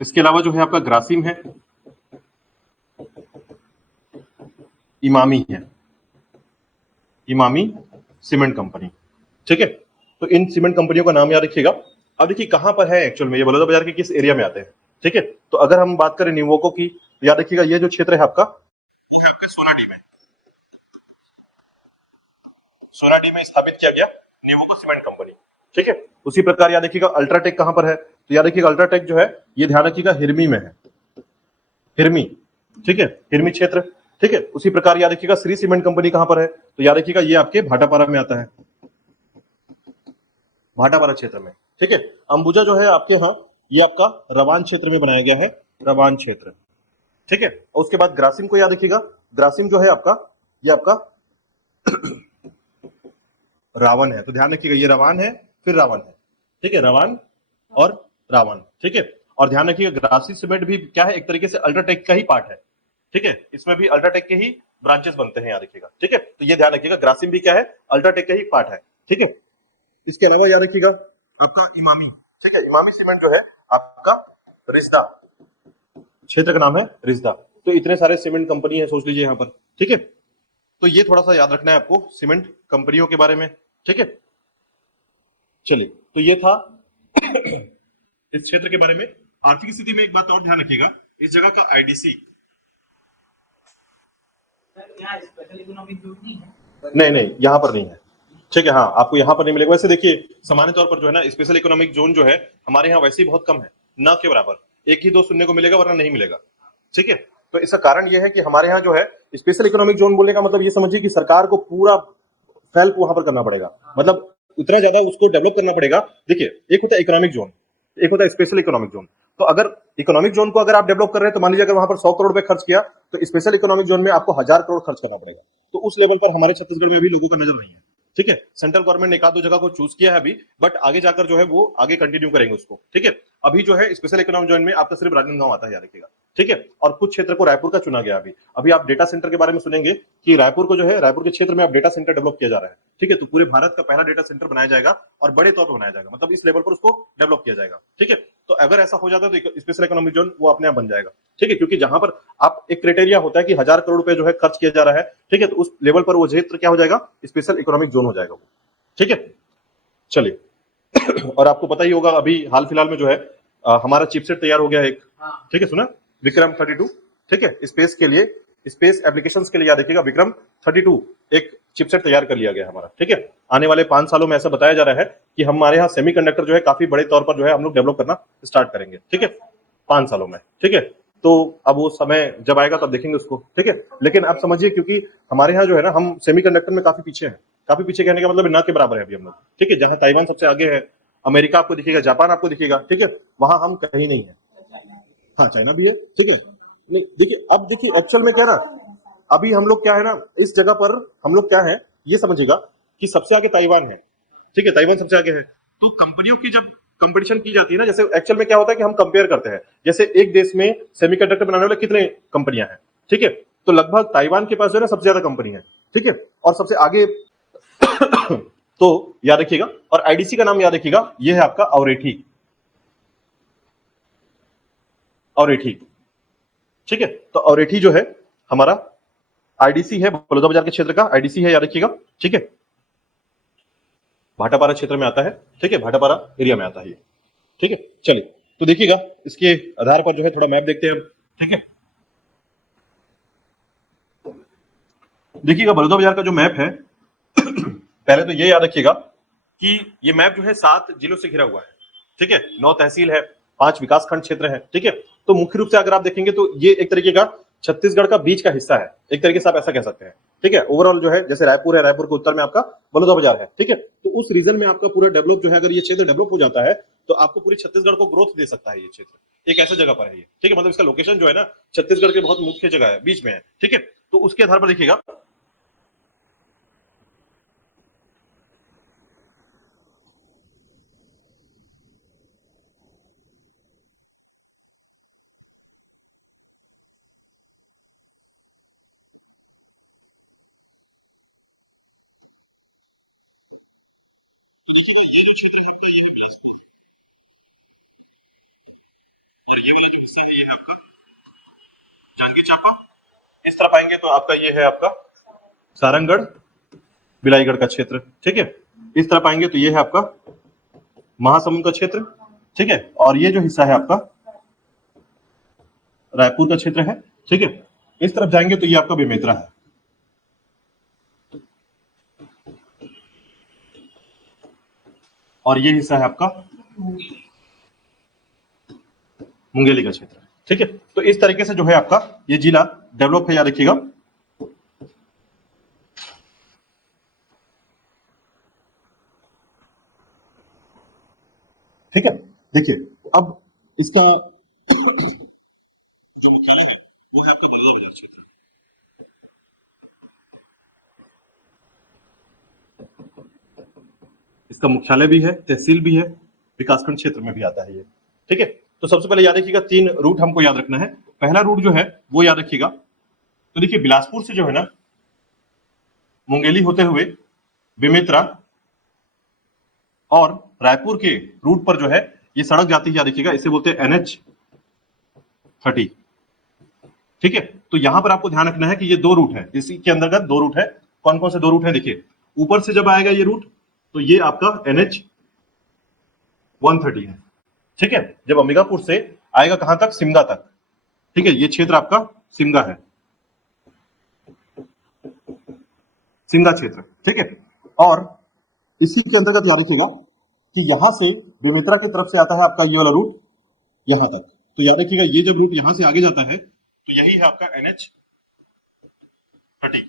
इसके अलावा जो है आपका ग्रासिम है, इमामी है, इमामी सीमेंट कंपनी, ठीक है। तो इन सीमेंट कंपनियों का नाम याद रखिएगा। अब देखिए कहां पर है एक्चुअल में, ये बलौदा बाजार के किस एरिया में आते हैं, ठीक है। तो अगर हम बात करें न्यूवोको की, तो याद रखिएगा ये जो क्षेत्र है आपका सोनाडी में, सोनाडी में स्थापित किया गया न्यूवोको सीमेंट कंपनी, ठीक है। उसी प्रकार याद रखिएगा अल्ट्राटेक कहां पर है, तो याद रखिएगा अल्ट्राटेक जो है ये ध्यान रखिएगा हिरमी में है, हिरमी, ठीक है, हिरमी क्षेत्र, ठीक है। उसी प्रकार याद रखिएगा श्री सीमेंट कंपनी कहां पर है, तो याद रखिएगा ये आपके भाटापारा में आता है, भाटापारा क्षेत्र में, ठीक है। अंबुजा जो है आपके यहाँ ये आपका रवान क्षेत्र में बनाया गया है, रवान क्षेत्र, ठीक है। और उसके बाद ग्रासिम को याद रखिएगा, ग्रासिम जो है आपका ये आपका रावण है, तो ध्यान रखिएगा ये रवान है फिर रावण है, ठीक है, रवान और रावण, ठीक है। और ध्यान रखिएगा ग्रासिम सीमेंट भी क्या है, एक तरीके से अल्ट्राटेक का ही पार्ट है, ठीक है। इसमें भी अल्ट्राटेक के ही ब्रांचेस बनते हैं, याद रखिएगा, ठीक है। तो ये ध्यान रखिएगा ग्रासिम भी क्या है, अल्ट्राटेक का ही पार्ट है, ठीक है। इसके अलावा याद रखिएगा आपका इमामी, ठीक है, इमामी सीमेंट जो है आपका रिश्ता क्षेत्र का नाम है, रिश्ता। तो इतने सारे सीमेंट कंपनी है, सोच लीजिए यहाँ पर, ठीक है। तो ये थोड़ा सा याद रखना है आपको सीमेंट कंपनियों के बारे में, ठीक है। चलिए तो ये था इस क्षेत्र के बारे में। आर्थिक स्थिति में एक बात और ध्यान रखिएगा, इस जगह का आईडीसी नहीं नहीं यहाँ पर नहीं है, ठीक है। हाँ आपको यहाँ पर नहीं मिलेगा। वैसे देखिए सामान्य तौर पर जो है ना स्पेशल इकोनॉमिक जोन जो है हमारे यहाँ वैसे ही बहुत कम है, ना के बराबर, एक ही दो सुनने को मिलेगा वरना नहीं मिलेगा, ठीक है। तो इसका कारण यह है कि हमारे यहाँ जो है स्पेशल इकोनॉमिक जोन बोलने का मतलब ये समझिए कि सरकार को पूरा हेल्प वहां पर करना पड़ेगा, मतलब इतना ज्यादा उसको डेवलप करना पड़ेगा। देखिए एक होता है इकोनॉमिक जोन, एक होता है स्पेशल इकोनॉमिक जोन। तो अगर इकोनॉमिक जोन को अगर आप डेवलप कर रहे हैं तो मान लीजिए अगर वहां पर 100 करोड़ रुपए खर्च किया तो स्पेशल इकोनॉमिक जोन में आपको 1000 करोड़ खर्च करना पड़ेगा। तो उस लेवल पर हमारे छत्तीसगढ़ में भी लोगों का नजर नहीं है, ठीक है। सेंट्रल गवर्नमेंट ने एक आध दो जगह को चूज किया है अभी, बट आगे जाकर जो है वो आगे कंटिन्यू करेंगे उसको, ठीक है। अभी जो है स्पेशल इकोनॉमिक जोन में आपका सिर्फ राजनांदगांव आता है, याद रखिएगा, ठीक है। और कुछ क्षेत्र को रायपुर का चुना गया अभी। अभी आप डेटा सेंटर के बारे में सुनेंगे कि रायपुर को जो है रायपुर के क्षेत्र में अब डेटा सेंटर डेवलप किया जा रहा है, ठीक है। तो पूरे भारत का पहला डेटा सेंटर बनाया जाएगा और बड़े तौर पर बनाया जाएगा, मतलब इस लेवल पर उसको डेवलप किया जाएगा, ठीक है। तो अगर ऐसा हो जाता है तो स्पेशल इकोनॉमिक जोन वो अपने आप बन जाएगा, ठीक है। क्योंकि जहां पर आप एक क्राइटेरिया होता है कि 1000 करोड़ रुपए जो है खर्च किया जा रहा है, ठीक है, तो उस लेवल पर वो क्षेत्र क्या हो जाएगा, स्पेशल इकोनॉमिक जोन हो जाएगा वो, ठीक है। चलिए और आपको पता ही होगा अभी हाल फिलहाल में जो है हमारा चिपसेट तैयार हो गया है एक, ठीक है, सुना, विक्रम 32, ठीक है, स्पेस के लिए, स्पेस एप्लीकेशंस के लिए याद रखिएगा विक्रम 32 एक चिपसेट तैयार कर लिया गया हमारा, ठीक है। आने वाले 5 सालों में ऐसा बताया जा रहा है कि हमारे यहाँ सेमीकंडक्टर जो है काफी बड़े तौर पर जो है हम लोग डेवलप करना स्टार्ट करेंगे, ठीक है, 5 सालों में, ठीक है। तो अब वो समय जब आएगा तब देखेंगे उसको, ठीक है। लेकिन आप समझिए क्योंकि हमारे यहाँ जो है ना हम सेमीकंडक्टर में काफी पीछे हैं, काफी पीछे कहने का मतलब ना के बराबर है अभी हम लोग, ठीक है। जहां ताइवान सबसे आगे है, अमेरिका आपको दिखेगा, जापान आपको दिखेगा, ठीक है, वहां हम कहीं नहीं है। हाँ चाइना भी है, ठीक है। नहीं देखिए अब देखिए एक्चुअल में क्या है ना, अभी हम लोग क्या है ना इस जगह पर हम लोग क्या है ये समझिएगा कि सबसे आगे ताइवान है, ठीक है, ताइवान सबसे आगे है। तो कंपनियों की जब कंपटीशन की जाती है ना, जैसे एक्चुअल में क्या होता है कि हम कंपेयर करते हैं, जैसे एक देश में सेमीकंडक्टर बनाने वाले कितने कंपनियां हैं, ठीक है। तो लगभग ताइवान के पास जो है ना सबसे ज्यादा कंपनी है, ठीक है, और सबसे आगे तो याद रखिएगा। और आईडीसी का नाम याद रखिएगा, ये है आपका अवरेठी, अवरेठी, ठीक है। तो अवरेठी जो है हमारा आईडीसी है, बलौदा बाजार के क्षेत्र का आईडीसी है, याद रखिएगा, ठीक है। भाटापारा क्षेत्र में आता है, ठीक है, भाटापारा एरिया में आता है ये, ठीक है। चलिए तो देखिएगा इसके आधार पर जो है थोड़ा मैप देखते हैं हम, ठीक है। देखिएगा बड़ौदा बाजार का जो मैप है पहले तो ये याद रखिएगा कि ये मैप जो है 7 जिलों से घिरा हुआ है, ठीक है, 9 तहसील है, 5 विकासखंड क्षेत्र है, ठीक है। तो मुख्य रूप से अगर आप देखेंगे तो ये एक तरीके का छत्तीसगढ़ का बीच का हिस्सा है, एक तरीके से आप ऐसा कह सकते हैं, ठीक है। ओवरऑल जो है जैसे रायपुर है, रायपुर के उत्तर में आपका बलौदा बाजार है, ठीक है। तो उस रीजन में आपका पूरा डेवलप जो है, अगर ये क्षेत्र डेवलप हो जाता है तो आपको पूरी छत्तीसगढ़ को ग्रोथ दे सकता है ये क्षेत्र, एक ऐसा जगह पर है ये, ठीक है। मतलब इसका लोकेशन जो है ना छत्तीसगढ़ के बहुत मुख्य जगह है, बीच में है, ठीक है। तो उसके आधार पर देखिएगा जांजगीर चांपा, इस तरफ आएंगे तो आपका ये है आपका सारंगढ़ बिलाईगढ़ का क्षेत्र, ठीक है। इस तरफ आएंगे तो ये है आपका महासमुंद का क्षेत्र, ठीक है। और ये जो हिस्सा है आपका रायपुर का क्षेत्र है, ठीक है। इस तरफ जाएंगे तो ये आपका बेमेतरा है, और ये हिस्सा है आपका मुंगेली का क्षेत्र, ठीक है। तो इस तरीके से जो है आपका ये जिला डेवलप है, याद रखिएगा। ठीक है, देखिए अब इसका जो मुख्यालय है वो है आपका बलौदा बाजार क्षेत्र, इसका मुख्यालय भी है, तहसील भी है, विकासखंड क्षेत्र में भी आता है ये, ठीक है। तो सबसे पहले याद रखिएगा 3 रूट हमको याद रखना है। पहला रूट जो है वो याद रखिएगा, तो देखिए बिलासपुर से जो है ना मुंगेली होते हुए बेमेतरा और रायपुर के रूट पर जो है ये सड़क जाती है, याद रखिएगा, इसे बोलते हैं NH30, ठीक है। तो यहां पर आपको ध्यान रखना है कि ये 2 रूट है, इसी के अंतर्गत 2 रूट है। कौन कौन से 2 रूट है, देखिए ऊपर से जब आएगा ये रूट तो ये आपका NH130 है, ठीक है। जब अंबिकापुर से आएगा कहां तक, सिमगा तक, ठीक है। ये क्षेत्र आपका सिमगा है, सिमगा क्षेत्र, ठीक है। और इसी के अंतर्गत याद रखिएगा कि यहां से बेमेतरा की तरफ से आता है आपका ये वाला रूट यहां तक। तो याद रखिएगा ये जब रूट यहां से आगे जाता है तो यही है आपका NH30,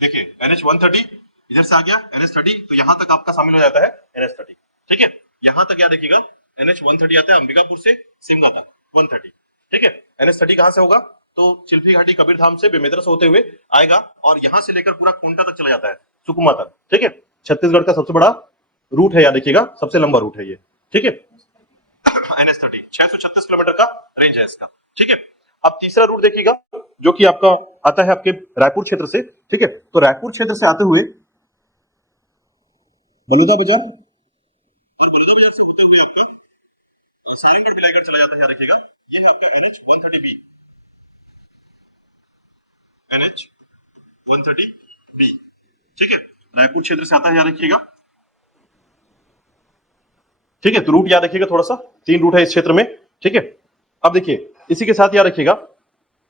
देखिए NH130 इधर से आ गया, NH30 तो यहां तक आपका शामिल हो जाता है NH30, ठीक है। यहां तक याद रखिएगा NH130 आता है अंबिकापुर से सिमगा तक 130, ठीक है। NH30 कहां से होगा, तो चिल्फी घाटी कबीरधाम से बेमेतरा से होते हुए आएगा और यहां से लेकर पूरा कोंटा तक चला जाता है, सुकमा तक, ठीक है। छत्तीसगढ़ का सबसे बड़ा रूट है, याद रखिएगा, सबसे लंबा रूट है ये, ठीक है। NH30 636 किलोमीटर का रेंज है इसका, ठीक है। अब तीसरा रूट देखिएगा जो कि आपका आता है आपके रायपुर क्षेत्र से, ठीक है। तो रायपुर क्षेत्र से आते हुए बलौदा बाजार और बलौदा बाजार से होते हुए आपका सारंगढ़ बिलाईगढ़ चला जाता है, याद रखिएगा। ये है आपका NH130B, NH130B, ठीक है। रायपुर क्षेत्र से आता है, याद रखिएगा, ठीक है। तो रूट याद रखिएगा, थोड़ा सा 3 रूट है इस क्षेत्र में, ठीक है। अब देखिए इसी के साथ याद रखिएगा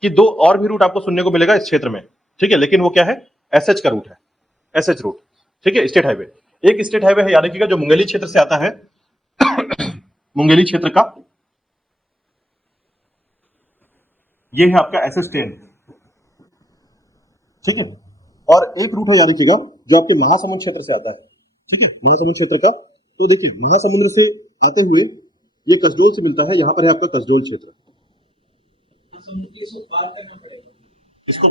कि 2 और भी रूट आपको सुनने को मिलेगा इस क्षेत्र में, ठीक है। लेकिन वो क्या है, SH का रूट है, SH रूट, ठीक है, स्टेट हाईवे। एक स्टेट हाईवे है, याद रखिएगा, जो मुंगेली क्षेत्र से आता है मुंगेली क्षेत्र का, ये है आपका SS10, ठीक है। और एक रूट है, याद रखिएगा, जो आपके महासमुंद क्षेत्र से आता है, ठीक है, महासमुंद क्षेत्र का। तो देखिए महासमुंद से आते हुए ये कसडोल से मिलता है, यहां पर है आपका कसडोल क्षेत्र, इसको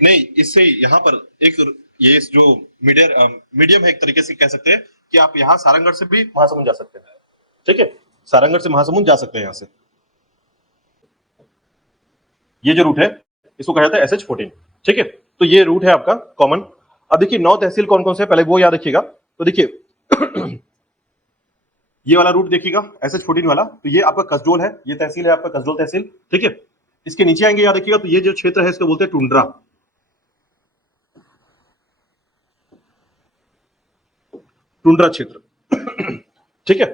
नहीं, इससे यहां पर एक ये जो मीडियम है, एक तरीके से कह सकते हैं कि आप यहां सारंगढ़ से भी महासमुंद जा सकते हैं, ठीक है। सारंगढ़ से महासमुंद जा सकते हैं यहां से। ये जो रूट है इसको कहा जाता है SH14, ठीक है। तो ये रूट है आपका कॉमन। अब देखिए 9 तहसील कौन कौन से है, पहले वो याद रखिएगा। तो देखिए ये वाला रूट देखिएगा SH14 वाला, तो ये आपका कसडोल है, ये तहसील है आपका कसडोल तहसील, ठीक है। इसके नीचे आएंगे, याद रखिएगा, तो ये जो क्षेत्र है इसको बोलते हैं टुंड्रा, टुंड्रा क्षेत्र। ठीक है,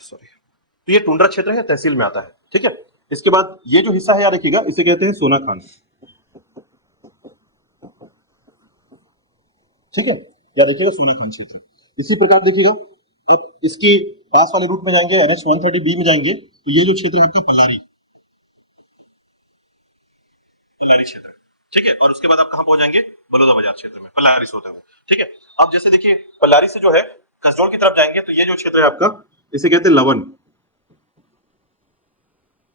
सॉरी, तो ये टुंड्रा क्षेत्र है, तहसील में आता है। ठीक है, इसके बाद ये जो हिस्सा है याद रखिएगा, इसे कहते हैं सोना खान। ठीक है, या देखिएगा सोना खान क्षेत्र। इसी प्रकार देखिएगा, अब इसकी पास वाले रूट में जाएंगे, NH 130B में जाएंगे, तो ये जो क्षेत्र है आपका पल्लारी, पल्लारी क्षेत्र। ठीक है, और उसके बाद आप कहां पहुंच जाएंगे, बलौदा बाजार क्षेत्र में, पल्लारी से होता है। ठीक है, अब जैसे देखिए पल्लारी से जो है कसडोल की तरफ जाएंगे, तो ये जो क्षेत्र है आपका, इसे कहते हैं लवन,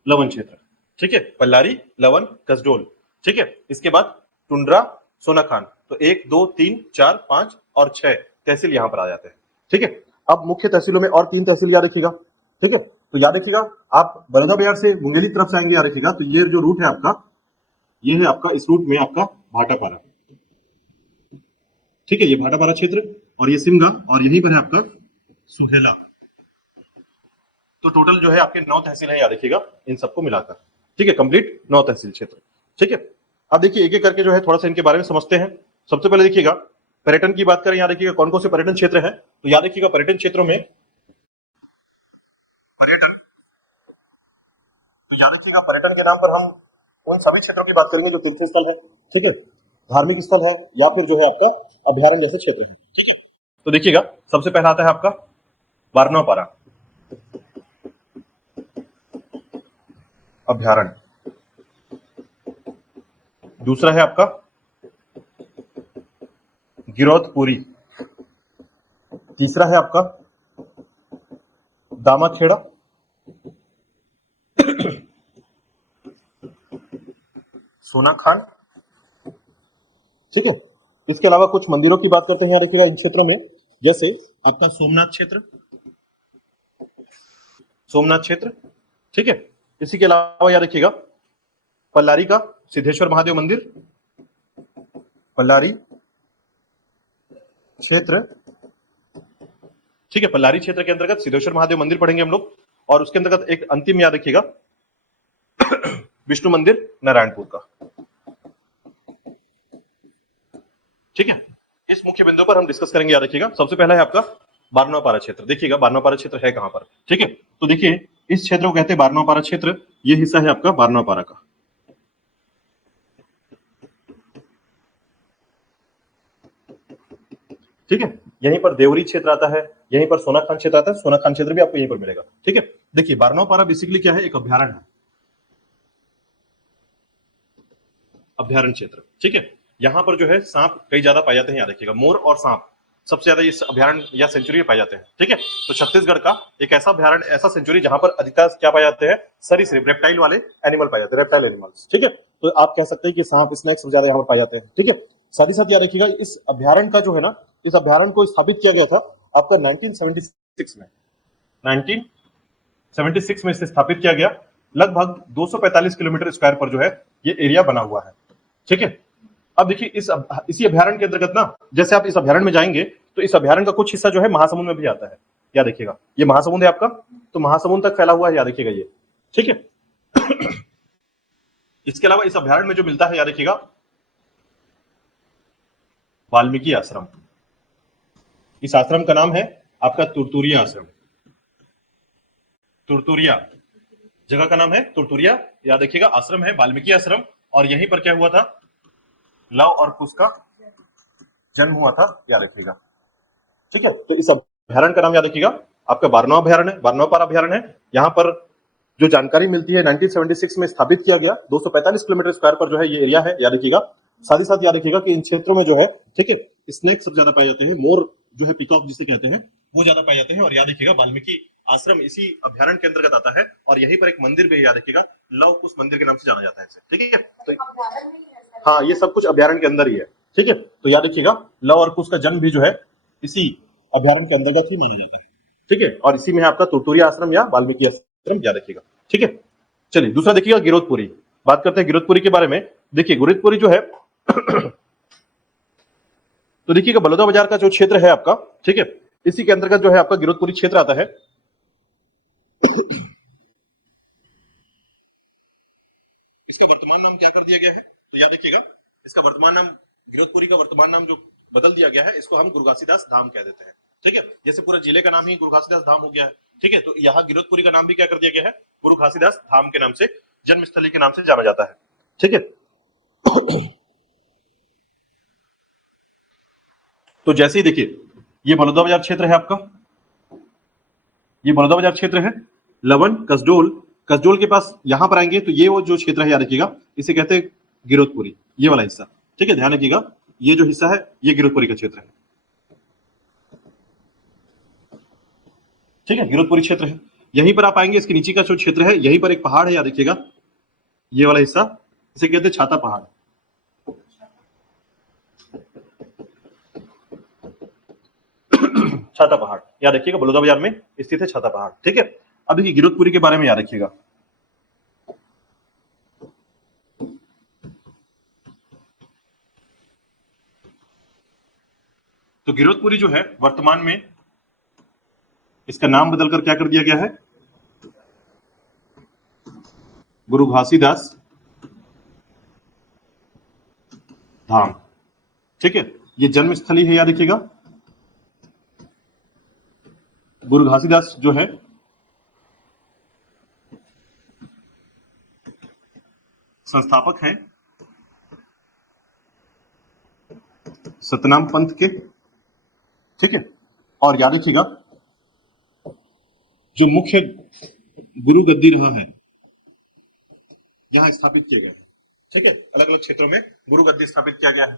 लवन क्षेत्र। ठीक है, पल्लारी, लवन, कसडोल। ठीक है, इसके बाद टुंड्रा, सोना खान, तो 1 2 3 4 5 और 6 तहसील यहां पर आ जाते हैं। ठीक है, अब मुख्य तहसीलों में और 3 तहसील याद रखिएगा। ठीक है, तो याद रखिएगा, आप बलौदा बाजार से मुंगेली तरफ से आएंगे, याद रखिएगा, तो ये जो रूट है आपका, ये है आपका, इस रूट में आपका भाटापारा। ठीक है, ये भाटापारा क्षेत्र, और ये सिमगा, और यहीं पर है आपका सुहेला। तो टोटल जो है आपके 9 तहसील है, याद रखिएगा, इन सबको मिलाकर। ठीक है, कंप्लीट 9 तहसील क्षेत्र। ठीक है, अब देखिए एक एक करके जो है थोड़ा सा इनके बारे में समझते हैं। सबसे पहले देखिएगा, पर्यटन की बात करें, याद रखिएगा कौन कौन से पर्यटन क्षेत्र है, तो याद रखिएगा पर्यटन क्षेत्रों में, तो याद रखिएगा पर्यटन के नाम पर हम उन सभी क्षेत्रों की बात करेंगे जो तीर्थ स्थल है, ठीक है, धार्मिक स्थल है, या फिर जो है आपका अभ्यारण्य जैसे क्षेत्र है। ठीक है, तो देखिएगा सबसे पहला आता है आपका बारनौपारा अभ्यारण्य, दूसरा है आपका गिरौदपुरी, तीसरा है आपका दामाखेड़ा, सोना खान। ठीक है, इसके अलावा कुछ मंदिरों की बात करते हैं, याद रखिएगा इन क्षेत्रों में, जैसे आपका सोमनाथ क्षेत्र, सोमनाथ क्षेत्र। ठीक है, इसी के अलावा याद रखिएगा पल्लारी का सिद्धेश्वर महादेव मंदिर, पल्लारी क्षेत्र। ठीक है, पल्लारी क्षेत्र के अंतर्गत सिद्धेश्वर महादेव मंदिर पढ़ेंगे हम लोग, और उसके अंतर्गत एक अंतिम याद रखिएगा विष्णु मंदिर नारायणपुर का। ठीक है, इस मुख्य बिंदु पर हम डिस्कस करेंगे, याद रखिएगा। सबसे पहला है आपका बारनौपारा क्षेत्र। देखिएगा बारनौपारा क्षेत्र है कहां पर। ठीक है, तो देखिए इस क्षेत्र को कहते हैं बारनौपारा क्षेत्र, ये हिस्सा है आपका बारनौपारा का। ठीक है, यहीं पर देवरी क्षेत्र आता है, यहीं पर सोना खान क्षेत्र आता है, सोना खान क्षेत्र भी आपको यहीं पर मिलेगा। ठीक है, देखिए बारनौपारा बेसिकली क्या है, एक अभ्यारण्य है, अभ्यारण्य क्षेत्र। ठीक है, यहां पर जो है सांप कई ज्यादा पाए जाते हैं, याद रखिएगा, मोर और सांप सबसे ज्यादा इस अभ्यारण्य या सेंचुरी में पाए जाते हैं। ठीक है, तो छत्तीसगढ़ का एक ऐसा अभ्यारण्य, ऐसा सेंचुरी जहां पर अधिकतर क्या पाए जाते हैं, सरीसृप, रेप्टाइल वाले एनिमल पाए जाते हैं, रेप्टाइल एनिमल्स। ठीक है, तो आप कह सकते हैं कि सांप, स्नेक्स सब ज्यादा यहाँ पर पाए जाते हैं। ठीक है, साथ ही साथ याद रखिएगा इस अभ्यारण्य का जो है ना, इस अभ्यारण्य को स्थापित किया गया था आपका 1976 में, 1976 में इसे स्थापित किया गया। लगभग 245 किलोमीटर स्क्वायर पर जो है ये एरिया बना हुआ है। ठीक है, अब देखिए इसी अभ्यारण्य के अंतर्गत ना, जैसे आप इस अभ्यारण्य में जाएंगे, तो इस अभ्यारण्य का कुछ हिस्सा जो है महासमुंद में भी आता है, याद रखिएगा, ये महासमुंद है आपका, तो महासमुंद तक फैला हुआ है, याद रखिएगा ये। ठीक है, इसके अलावा इस अभ्यारण्य में जो मिलता है, याद रखिएगा वाल्मीकि आश्रम, इस आश्रम का नाम है आपका तुरतुरिया आश्रम, तुरतुरिया जगह का नाम है तुरतुरिया, याद रखिएगा, आश्रम है वाल्मीकि आश्रम, और यहीं पर क्या हुआ था, लव और कुश का जन्म हुआ था, याद रखिएगा। ठीक है, तो इस अभ्यारण्य का नाम याद रखिएगा आपका बारनौ अभ्यारण्य है, बारनौपारा अभ्यारण्य है। यहाँ पर जो जानकारी मिलती है 1976 में स्थापित किया गया, 245 किलोमीटर स्क्वायर पर जो है ये एरिया है, याद रखिएगा। साथ ही साथ याद रखिएगा कि इन क्षेत्रों में जो है, ठीक है, स्नेक सब ज्यादा पाए जाते हैं, मोर जो है पिकॉक जिसे कहते हैं, वो ज्यादा पाए जाते हैं। और याद रखिएगा वाल्मीकि आश्रम इसी अभ्यारण्य के अंतर्गत आता है, और यहीं पर एक मंदिर भी है, याद रखिएगा, लव कुश मंदिर के नाम से जाना जाता है इसे। ठीक है, तो हाँ, ये सब कुछ अभ्यारण्य के अंदर ही है। ठीक है, तो याद रखिएगा लव और कुश का जन्म भी जो है इसी अभ्यारण्य के अंतर्गत ही माना जाता है। ठीक है, और इसी में है आपका तुरतुरिया आश्रम या वाल्मीकि आश्रम, याद रखिएगा। ठीक है, चलिए दूसरा देखिएगा गिरौदपुरी, बात करते हैं गिरौदपुरी के बारे में। देखिए गिरौदपुरी जो है तो देखिएगा बलौदा बाजार का जो क्षेत्र है आपका, ठीक है, इसी के अंतर्गत जो है आपका गिरौदपुरी क्षेत्र आता है। इसका वर्तमान नाम क्या कर दिया गया है, तो याद रखिएगा, इसका वर्तमान नाम, गिरौदपुरी का वर्तमान नाम जो बदल दिया गया है, इसको हम गुरु घासीदास धाम कह देते हैं। ठीक है, जैसे पूरा जिले का नाम ही गुरु घासीदास धाम हो गया है। ठीक है, तो यहाँ गिरधपुरी का नाम भी क्या कर दिया गया है, गुरु घासीदास धाम के नाम से, जन्मस्थली के नाम से जाना जाता है। ठीक है, तो जैसे ही देखिए ये बलौदा बाजार क्षेत्र है आपका, ये बलौदा बाजार क्षेत्र है, लवन कसडोल, कसडोल के पास यहां पर आएंगे तो ये वो जो क्षेत्र है याद रखिएगा, इसे कहते हैं गिरधपुरी, ये वाला हिस्सा। ठीक है, ध्यान रखिएगा, ये जो हिस्सा है ये गिरधपुरी का क्षेत्र है। ठीक है, गिरधपुरी क्षेत्र है। यहीं पर आप आएंगे, इसके नीचे का जो क्षेत्र है, यहीं पर एक पहाड़ है याद रखिएगा, ये वाला हिस्सा, इसे कहते हैं छाता पहाड़। छाता पहाड़ याद रखिएगा, बलौदा बाजार में स्थित है छाता पहाड़। ठीक है, अब देखिए गिरधपुरी के बारे में याद रखिएगा। तो गिरधपुरी जो है वर्तमान में इसका नाम बदलकर क्या कर दिया गया है, गुरु घासीदास धाम। ठीक है, ये जन्म स्थली है याद रखिएगा, गुरु घासीदास जो है संस्थापक हैं सतनाम पंथ के। ठीक है, और याद रखिएगा जो मुख्य गुरु गद्दी रहा है यहां स्थापित किए गए हैं। ठीक है, अलग अलग क्षेत्रों में गुरु गद्दी स्थापित किया गया है।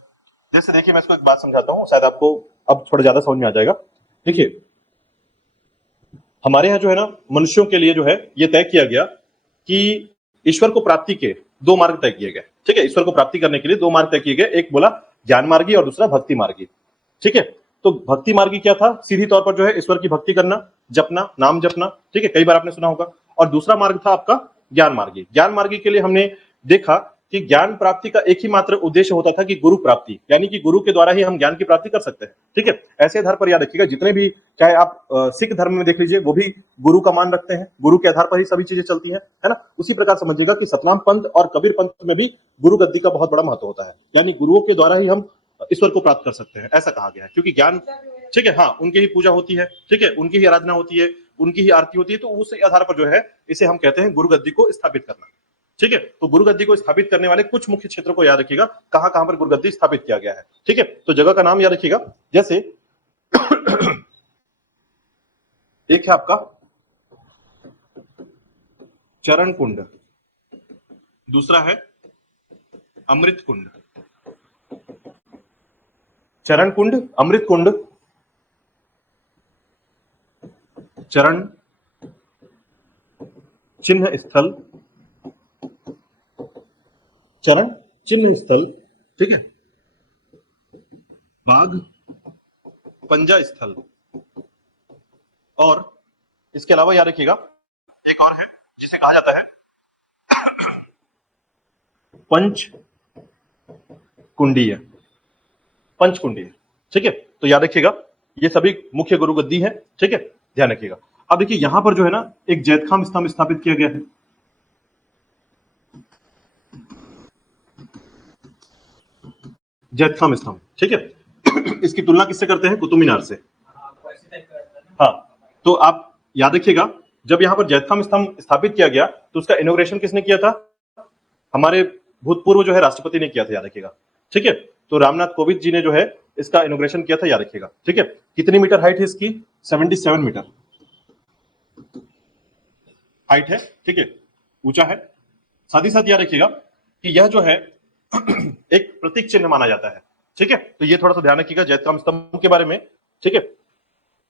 जैसे देखिए मैं इसको एक बात समझाता हूं, शायद आपको अब थोड़ा ज्यादा समझ में आ जाएगा। देखिए हमारे यहाँ जो है ना, मनुष्यों के लिए जो है ये तय किया गया कि ईश्वर को प्राप्ति के दो मार्ग तय किए गए। ठीक है, ईश्वर को प्राप्ति करने के लिए दो मार्ग तय किए गए, एक बोला ज्ञान मार्गी और दूसरा भक्ति मार्गी। ठीक है, तो भक्ति मार्गी क्या था, सीधी तौर पर जो है ईश्वर की भक्ति करना, जपना, नाम जपना। ठीक है, कई बार आपने सुना होगा। और दूसरा मार्ग था आपका ज्ञान मार्गी। ज्ञान मार्गी के लिए हमने देखा कि ज्ञान प्राप्ति का एक ही मात्र उद्देश्य होता था कि गुरु प्राप्ति, यानी कि गुरु के द्वारा ही हम ज्ञान की प्राप्ति कर सकते हैं। ठीक है, ऐसे आधार पर याद रखिएगा, जितने भी चाहे आप सिख धर्म में देख लीजिए, वो भी गुरु का मान रखते हैं, गुरु के आधार पर ही सभी चीजें चलती हैं, है ना। उसी प्रकार समझिएगा कि सतनाम पंथ और कबीर पंथ में भी गुरु गद्दी का बहुत बड़ा महत्व होता है, यानी गुरुओं के द्वारा ही हम ईश्वर को प्राप्त कर सकते हैं, ऐसा कहा गया है। क्योंकि ज्ञान, ठीक है, हाँ, उनकी ही पूजा होती है, ठीक है, उनकी ही आराधना होती है, उनकी ही आरती होती है, तो उस आधार पर जो है इसे हम कहते हैं गुरु गद्दी को स्थापित करना। ठीक है, तो गुरु गद्दी को स्थापित करने वाले कुछ मुख्य क्षेत्रों को याद रखिएगा, कहां कहां पर गुरु गद्दी स्थापित किया गया है। ठीक है, तो जगह का नाम याद रखिएगा, जैसे एक है आपका चरण कुंड, दूसरा है अमृत कुंड। चरण कुंड, अमृत कुंड, चरण चिन्ह स्थल, चरण चिन्ह स्थल, ठीक है, बाघ पंजा स्थल, और इसके अलावा याद रखिएगा एक और है जिसे कहा जाता है पंच कुंडीय, पंचकुंडीय। ठीक है, तो याद रखिएगा ये सभी मुख्य गुरु गद्दी है। ठीक है, ध्यान रखिएगा। अब देखिए यहां पर जो है ना एक जैतखाम स्तंभ स्थापित किया गया है। जैतखाम स्तंभ, ठीक है, इसकी तुलना किससे करते हैं, कुतुब मीनार से। हाँ, तो आप याद रखिएगा जब यहां पर जैतखाम स्तंभ स्थापित किया गया तो उसका इनॉग्रेशन किसने किया था, हमारे भूतपूर्व जो है राष्ट्रपति ने किया था, याद रखिएगा। ठीक है, तो रामनाथ कोविंद जी ने जो है इसका इनॉग्रेशन किया था, याद रखिएगा। ठीक है, कितनी मीटर हाइट है इसकी, 77 मीटर हाइट है। ठीक है, ऊंचा है। साथ ही साथ याद रखिएगा कि यह जो है एक प्रतीक चिन्ह माना जाता है। ठीक है, तो ये थोड़ा सा ध्यान रखिएगा जैतखाम स्तंभ के बारे में। ठीक है,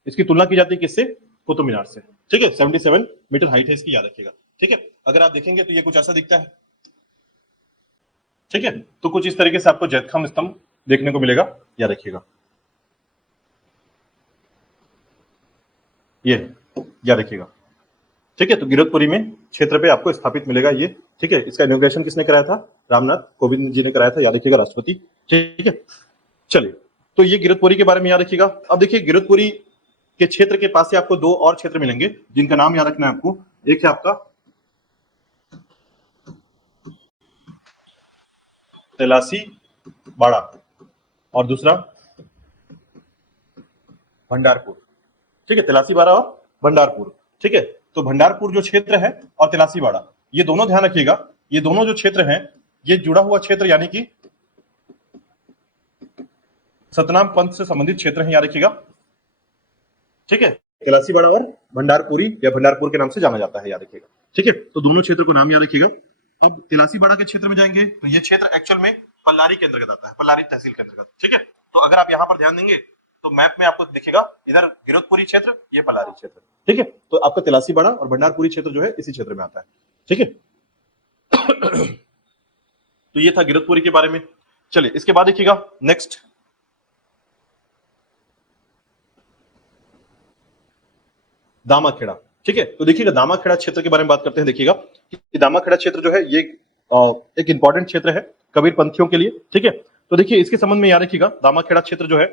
इसकी तुलना की जाती है किससे, कुतुब मीनार से। ठीक है, 77 मीटर हाइट है इसकी, याद रखिएगा। ठीक है, अगर आप देखेंगे तो ये कुछ ऐसा दिखता है। ठीक है, तो कुछ इस तरीके से आपको जैतखाम स्तंभ देखने को मिलेगा, याद रखिएगा। ये याद रखिएगा। ठीक है, तो गिरधपुरी में क्षेत्र पे आपको स्थापित मिलेगा ये। ठीक है, इसका इनॉग्रेशन किसने कराया था, रामनाथ कोविंद जी ने कराया था, याद रखिएगा, राष्ट्रपति। ठीक है, चलिए, तो ये गिरधपुरी के बारे में याद रखिएगा। अब देखिए गिरधपुरी के क्षेत्र के पास से आपको दो और क्षेत्र मिलेंगे जिनका नाम याद रखना है आपको। एक है आपका तेलासी बाड़ा और दूसरा भंडारपुर, ठीक है, तिलासीबाड़ा और भंडारपुर, ठीक है। तो भंडारपुर जो क्षेत्र है और तिलासीबाड़ा, ये दोनों ध्यान रखिएगा, ये दोनों जो क्षेत्र हैं ये जुड़ा हुआ क्षेत्र यानी कि सतनाम पंथ से संबंधित क्षेत्र है, याद रखिएगा, ठीक है। तिलासीबाड़ा और भंडारपुरी या भंडारपुर के नाम से जाना जाता है, याद रखिएगा, ठीक है। तो दोनों क्षेत्र को नाम याद रखिएगा। अब तिलासीबाड़ा के क्षेत्र में जाएंगे तो ये क्षेत्र एक्चुअल में पल्लारी के अंतर्गत आता है, पल्लारी तहसील के अंतर्गत, ठीक है। तो अगर आप यहाँ पर ध्यान देंगे तो मैप में आपको दिखेगा इधर गिरौदपुरी क्षेत्र, ये पल्लारी क्षेत्र, ठीक है। तो आपका तिलासीबाड़ा और भंडारपुरी क्षेत्र जो है इसी क्षेत्र में आता है, ठीक है। तो ये था गिरौदपुरी के बारे में। चलिए इसके बाद देखिएगा नेक्स्ट, दामाखेड़ा, ठीक है। तो देखिएगा दामाखेड़ा क्षेत्र के बारे में बात करते हैं। देखिएगा कि दामाखेड़ा क्षेत्र जो है ये एक इंपॉर्टेंट क्षेत्र है कबीर पंथियों के लिए, ठीक है। तो देखिए इसके संबंध में याद रखिएगा, दामाखेड़ा क्षेत्र जो है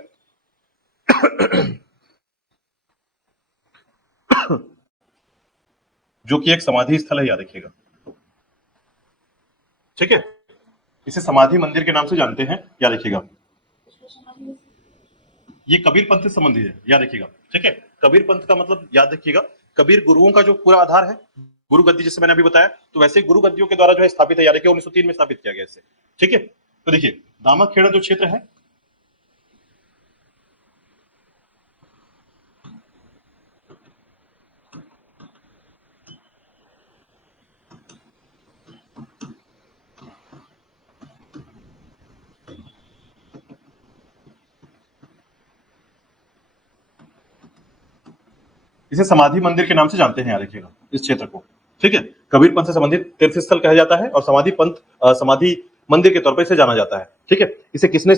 जो कि एक समाधि स्थल है, याद रखिएगा, ठीक है। इसे समाधि मंदिर के नाम से जानते हैं, याद रखिएगा। ये कबीर पंथ से संबंधित है, याद रखिएगा, ठीक है। कबीर पंथ का मतलब याद रखिएगा, कबीर गुरुओं का जो पूरा आधार है, गुरु गद्दी जिसे मैंने अभी बताया, तो वैसे गुरु गद्दियों के द्वारा जो है स्थापित है, याद रखिए 1903 में स्थापित किया गया इसे, ठीक है। तो देखिए दामाखेड़ा जो क्षेत्र है इसे समाधि मंदिर के नाम से जानते हैं, याद रखिएगा इस क्षेत्र को, ठीक है। कबीर पंथ से संबंधित तीर्थ स्थल कहा जाता है और समाधि पंथ समाधि मंदिर के तौर पर इसे जाना जाता है, ठीक है। इसे किसने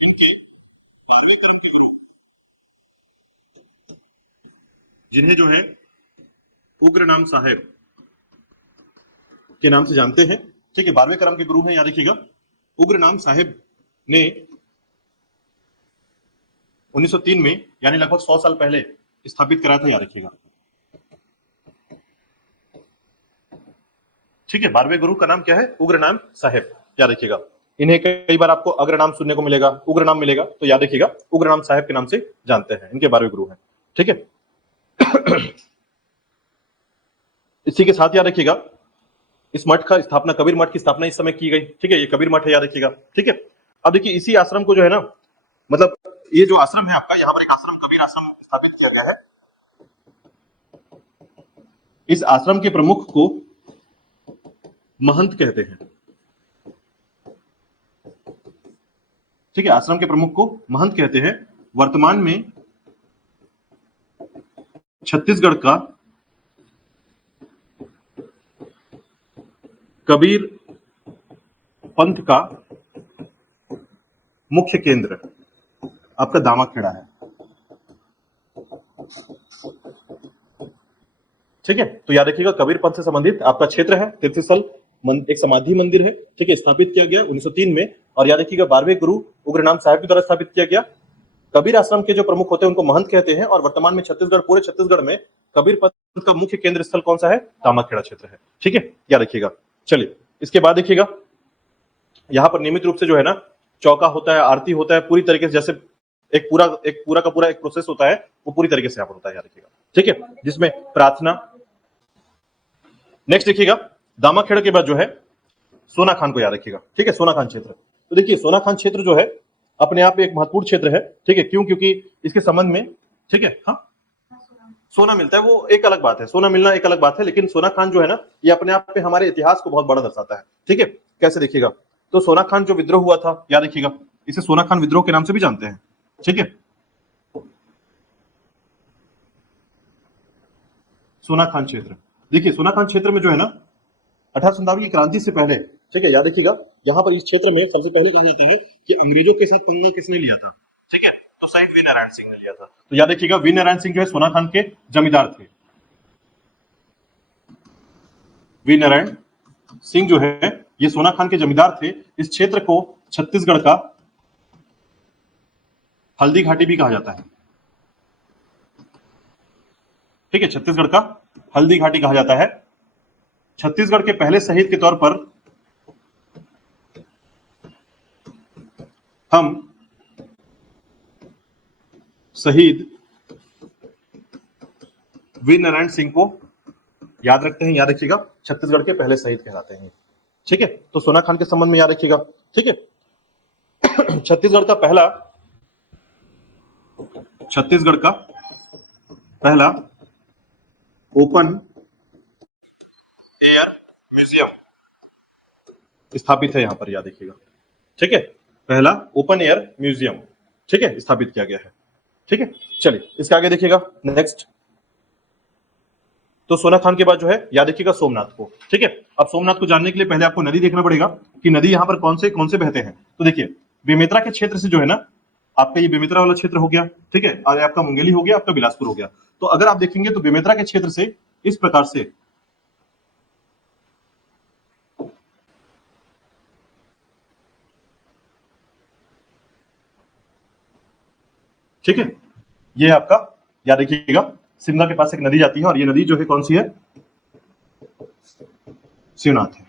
इनके 12वें क्रम के गुरु, जिन्हें जो है उग्र नाम साहेब के नाम से जानते हैं, ठीक है। 12वें क्रम के गुरु हैं, याद रखिएगा, उग्र नाम साहेब ने 1903 में यानी लगभग 100 साल पहले स्थापित करा था, याद रखिएगा, ठीक है। 12वें गुरु का नाम क्या है? उग्र नाम साहेब, याद रखिएगा। इन्हें कई बार आपको अग्र नाम सुनने को मिलेगा, उग्र नाम मिलेगा, तो याद रखिएगा उग्र नाम साहेब के नाम से जानते हैं, इनके 12वें गुरु हैं, ठीक है। इसी के साथ याद रखिएगा इस मठ का स्थापना, कबीर मठ की स्थापना इस समय की गई, ठीक है। ये कबीर मठ है, याद रखिएगा, ठीक है। अब देखिए इसी आश्रम को जो है ना, मतलब ये जो आश्रम है आपका, यहाँ पर एक आश्रम कबीर आश्रम स्थापित किया गया है। इस आश्रम के प्रमुख को महंत कहते हैं, ठीक है। आश्रम के प्रमुख को महंत कहते हैं। वर्तमान में छत्तीसगढ़ का कबीर पंथ का मुख्य केंद्र आपका दामाखेड़ा है, ठीक है। तो याद रखिएगा कबीर पंथ से संबंधित आपका क्षेत्र है, तीर्थस्थल, एक समाधि मंदिर है, ठीक है। स्थापित किया गया 1903 में, और याद रखिएगा 12वें गुरु उग्रनाम साहब के द्वारा स्थापित किया गया। कबीर आश्रम के जो प्रमुख होते हैं उनको महंत कहते हैं, और वर्तमान में छत्तीसगढ़, पूरे छत्तीसगढ़ में कबीर पंथ का मुख्य केंद्र स्थल कौन सा है? दामाखेड़ा क्षेत्र है, ठीक है, याद रखिएगा। चलिए इसके बाद देखिएगा यहाँ पर नियमित रूप से जो है ना चौका होता है, आरती होता है, पूरी तरीके से जैसे एक पूरा का पूरा एक प्रोसेस होता है, वो पूरी तरीके से यहाँ पर होता है, याद रखिएगा, ठीक है, जिसमें प्रार्थना। नेक्स्ट देखिएगा दामाखेड़ा के बाद जो है सोनाखान को याद रखिएगा, ठीक है, सोनाखान क्षेत्र। तो देखिए सोनाखान क्षेत्र जो है अपने आप में एक महत्वपूर्ण क्षेत्र है, ठीक है। क्यों? क्योंकि इसके संबंध में, ठीक है, हाँ, सोना मिलता है, वो एक अलग बात है, सोना मिलना एक अलग बात है, लेकिन सोनाखान जो है ना ये अपने आप में हमारे इतिहास को बहुत बड़ा दर्शाता है, ठीक है। कैसे देखिएगा, तो सोनाखान जो विद्रोह हुआ था, याद रखिएगा, इसे सोनाखान विद्रोह के नाम से भी जानते हैं, ठीक है। सोनाखान क्षेत्र, देखिए सोनाखान क्षेत्र में जो है ना 1857 की क्रांति से पहले, ठीक है, याद रखिएगा, यहाँ पर इस क्षेत्र में सबसे पहले कहा जाता है कि अंग्रेजों के साथ पंगा किसने लिया था, ठीक है, तो शायद वी नारायण सिंह ने लिया था। तो याद रखिएगा वी नारायण सिंह जो है सोनाखान के जमींदार थे। वी नारायण सिंह जो है ये सोनाखान के जमींदार थे। इस क्षेत्र को छत्तीसगढ़ का हल्दी घाटी भी कहा जाता है, ठीक है, छत्तीसगढ़ का हल्दी घाटी कहा जाता है। छत्तीसगढ़ के पहले शहीद के तौर पर हम शहीद वीर नारायण सिंह को याद रखते हैं। याद रखिएगा, छत्तीसगढ़ के पहले शहीद कहलाते हैं। ठीक है, तो सोना खान के संबंध में याद रखिएगा। ठीक है, छत्तीसगढ़ का पहला ओपन एयर म्यूजियम स्थापित है यहां पर, याद रखिएगा। ठीक है, पहला ओपन एयर म्यूजियम, ठीक है, स्थापित किया गया है। ठीक है, चलिए इसके आगे देखिएगा नेक्स्ट। तो सोना खान के बाद जो है याद रखिएगा सोमनाथ को। ठीक है, अब सोमनाथ को जानने के लिए पहले आपको नदी देखना पड़ेगा कि नदी यहां पर कौन से बहते हैं। तो देखिए, बेमेतरा के क्षेत्र से जो है ना, आपका ये बेमेतरा वाला क्षेत्र हो गया। ठीक है, और आपका मुंगेली हो गया, आपका बिलासपुर हो गया। तो अगर आप देखेंगे तो बेमेतरा के क्षेत्र से इस प्रकार से ठीक है, ये आपका याद रखिएगा शिमला के पास एक नदी जाती है और ये नदी जो है कौन सी है, शिवनाथ है।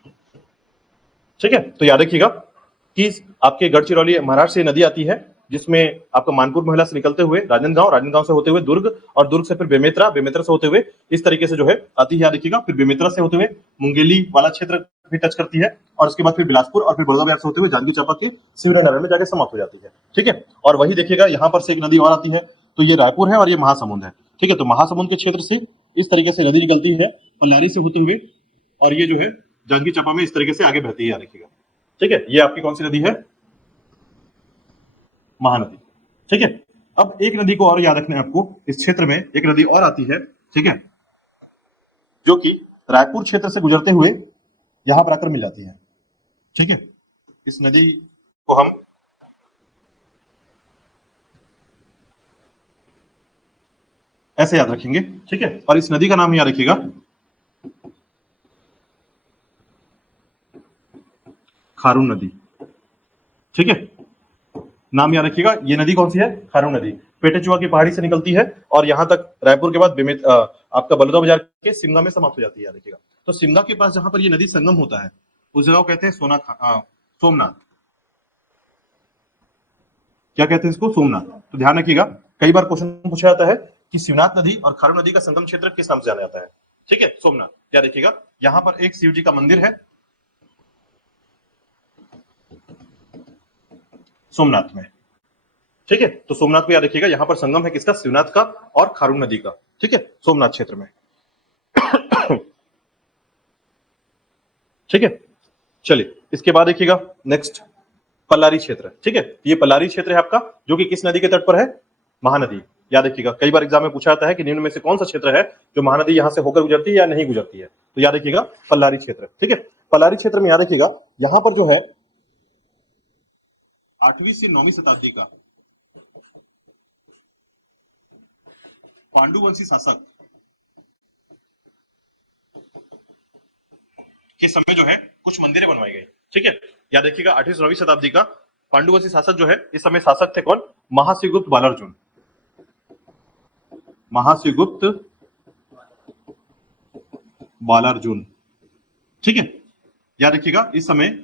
ठीक है, तो याद रखिएगा कि आपके गढ़चिरौली महाराष्ट्र से नदी आती है, जिसमें आपका मानपुर महिला से निकलते हुए राजनांदगांव से होते हुए दुर्ग, और दुर्ग से फिर बेमेतरा से होते हुए इस तरीके से जो है आती है। याद रखिएगा, फिर बेमेतरा से होते हुए मुंगेली वाला क्षेत्र भी टच करती है, और उसके बाद फिर बिलासपुर और फिर बड़ौदा से होते हुए जांजगीर चांपा की शिवनारायण में जाकर समाप्त हो जाती है। ठीक है, और वही देखिएगा यहाँ पर से एक नदी और आती है, तो ये रायपुर है और ये महासमुंद है। ठीक है, तो महासमुंद के क्षेत्र से इस तरीके से नदी निकलती है पल्लारी से होते हुए, और ये जो है जांजगीर चांपा में इस तरीके से आगे बहती है। याद रखिएगा। ठीक है, ये आपकी कौन सी नदी है, महानदी। ठीक है, अब एक नदी को और याद रखना है आपको, इस क्षेत्र में एक नदी और आती है। ठीक है, जो कि रायपुर क्षेत्र से गुजरते हुए यहां पर आकर मिल जाती है। ठीक है, इस नदी को हम ऐसे याद रखेंगे। ठीक है, और इस नदी का नाम याद रखिएगा खारून नदी। ठीक है, नाम याद रखिएगा, ये नदी कौन सी है, खारून नदी। पेटेचुआ की पहाड़ी से निकलती है और यहां तक रायपुर के बाद आपका बलौदा बाजार के सिमगा में समाप्त हो जाती है। याद रखिएगा, तो सिमगा के पास जहां पर ये नदी संगम होता है उस जगह को कहते हैं सोमनाथ। क्या कहते हैं इसको, सोमनाथ। तो ध्यान रखिएगा, कई बार क्वेश्चन पूछा जाता है कि शिवनाथ नदी और खारून नदी का संगम क्षेत्र किस नाम से जाना जाता है। ठीक है, सोमनाथ। याद रखिएगा, यहां पर एक शिव जी का मंदिर है सोमनाथ में। ठीक है, तो सोमनाथ को याद रखिएगा, यहां पर संगम है किसका, शिवनाथ का और खारून नदी का। ठीक है, सोमनाथ क्षेत्र में। ठीक है, चलिए इसके बाद देखिएगा नेक्स्ट पल्लारी क्षेत्र। ठीक है, ये पल्लारी क्षेत्र है आपका, जो कि किस नदी के तट पर है, महानदी। याद रखिएगा, कई बार एग्जाम में पूछा जाता है कि निम्न में से कौन सा क्षेत्र है जो महानदी यहां से होकर गुजरती है या नहीं गुजरती है। तो याद रखिएगा पल्लारी क्षेत्र। ठीक है, पल्लारी क्षेत्र में याद रखिएगा, यहां पर जो है 8वीं से 9वीं शताब्दी का पांडुवंशी शासक के समय जो है कुछ मंदिरें बनवाई गई। ठीक है, याद रखिएगा 8वीं से 9वीं शताब्दी का पांडुवंशी शासक जो है, इस समय शासक थे कौन, महाशिवगुप्त बालार्जुन। महाशिवगुप्त बालार्जुन। ठीक है, याद रखिएगा इस समय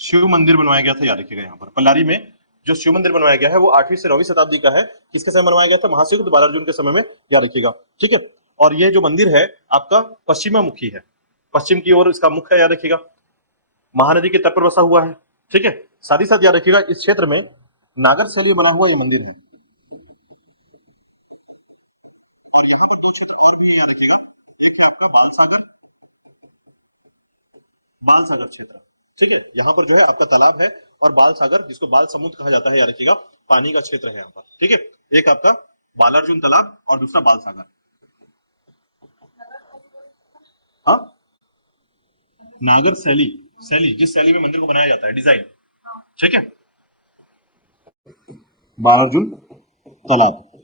शिव मंदिर बनवाया गया था। याद रखिएगा, यहाँ पर पल्लारी में जो शिव मंदिर बनवाया गया है वो 8वीं से 9वीं शताब्दी का है। किसके समय बनवाया गया था, महाशिवगुप्त बालार्जुन के समय में। याद रखिएगा। ठीक है, और ये जो मंदिर है आपका पश्चिमामुखी है, पश्चिम की ओर इसका मुख है। याद रखिएगा, महानदी के तट पर बसा हुआ है। ठीक है, साथ ही साथ याद रखिएगा इस क्षेत्र में नागर शैली बना हुआ ये मंदिर है। और यहाँ पर दो क्षेत्र और भी याद रखिएगा, एक है आपका बाल सागर क्षेत्र। ठीक है, यहाँ पर जो है आपका तालाब है, और बाल सागर, जिसको बाल समुद्र कहा जाता है, याद रखिएगा पानी का क्षेत्र है यहाँ पर। ठीक है, एक आपका बालार्जुन तालाब और दूसरा बाल सागर। हाँ, नागर शैली जिस शैली में मंदिर को बनाया जाता है, डिजाइन। ठीक है, बालार्जुन तालाब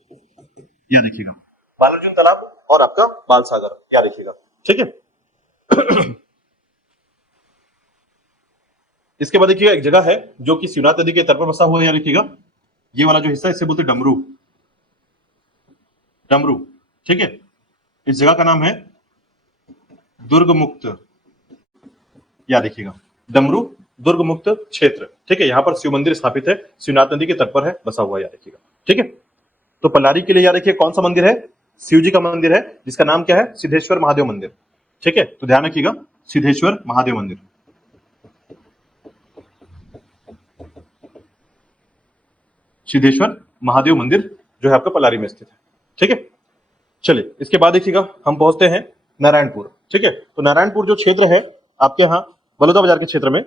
याद रखिएगा, बालार्जुन तालाब और आपका बाल सागर याद रखिएगा। ठीक है, इसके बाद देखिएगा एक जगह है जो कि शिवनाथ नदी के तट पर बसा हुआ है। याद रखिएगा, ये वाला जो हिस्सा है इसे बोलते डमरू। ठीक है, इस जगह का नाम है दुर्गमुक्त। याद रखिएगा, डमरू दुर्ग मुक्त क्षेत्र, ठीक है। यहाँ पर शिव मंदिर स्थापित है, शिवनाथ नदी के तट पर है, बसा हुआ, याद रखिएगा, ठीक है। तो पलारी के लिए याद रखिए कौन सा मंदिर है, शिव जी का मंदिर है, जिसका नाम क्या है, सिद्धेश्वर महादेव मंदिर, ठीक है। तो ध्यान रखिएगा, सिद्धेश्वर महादेव मंदिर, सिद्धेश्वर महादेव मंदिर जो है आपका पलारी में स्थित है, ठीक है। चलिए इसके बाद देखिएगा हम पहुंचते हैं नारायणपुर, ठीक है। तो नारायणपुर जो क्षेत्र है आपके यहाँ बलौदा बाजार के क्षेत्र में,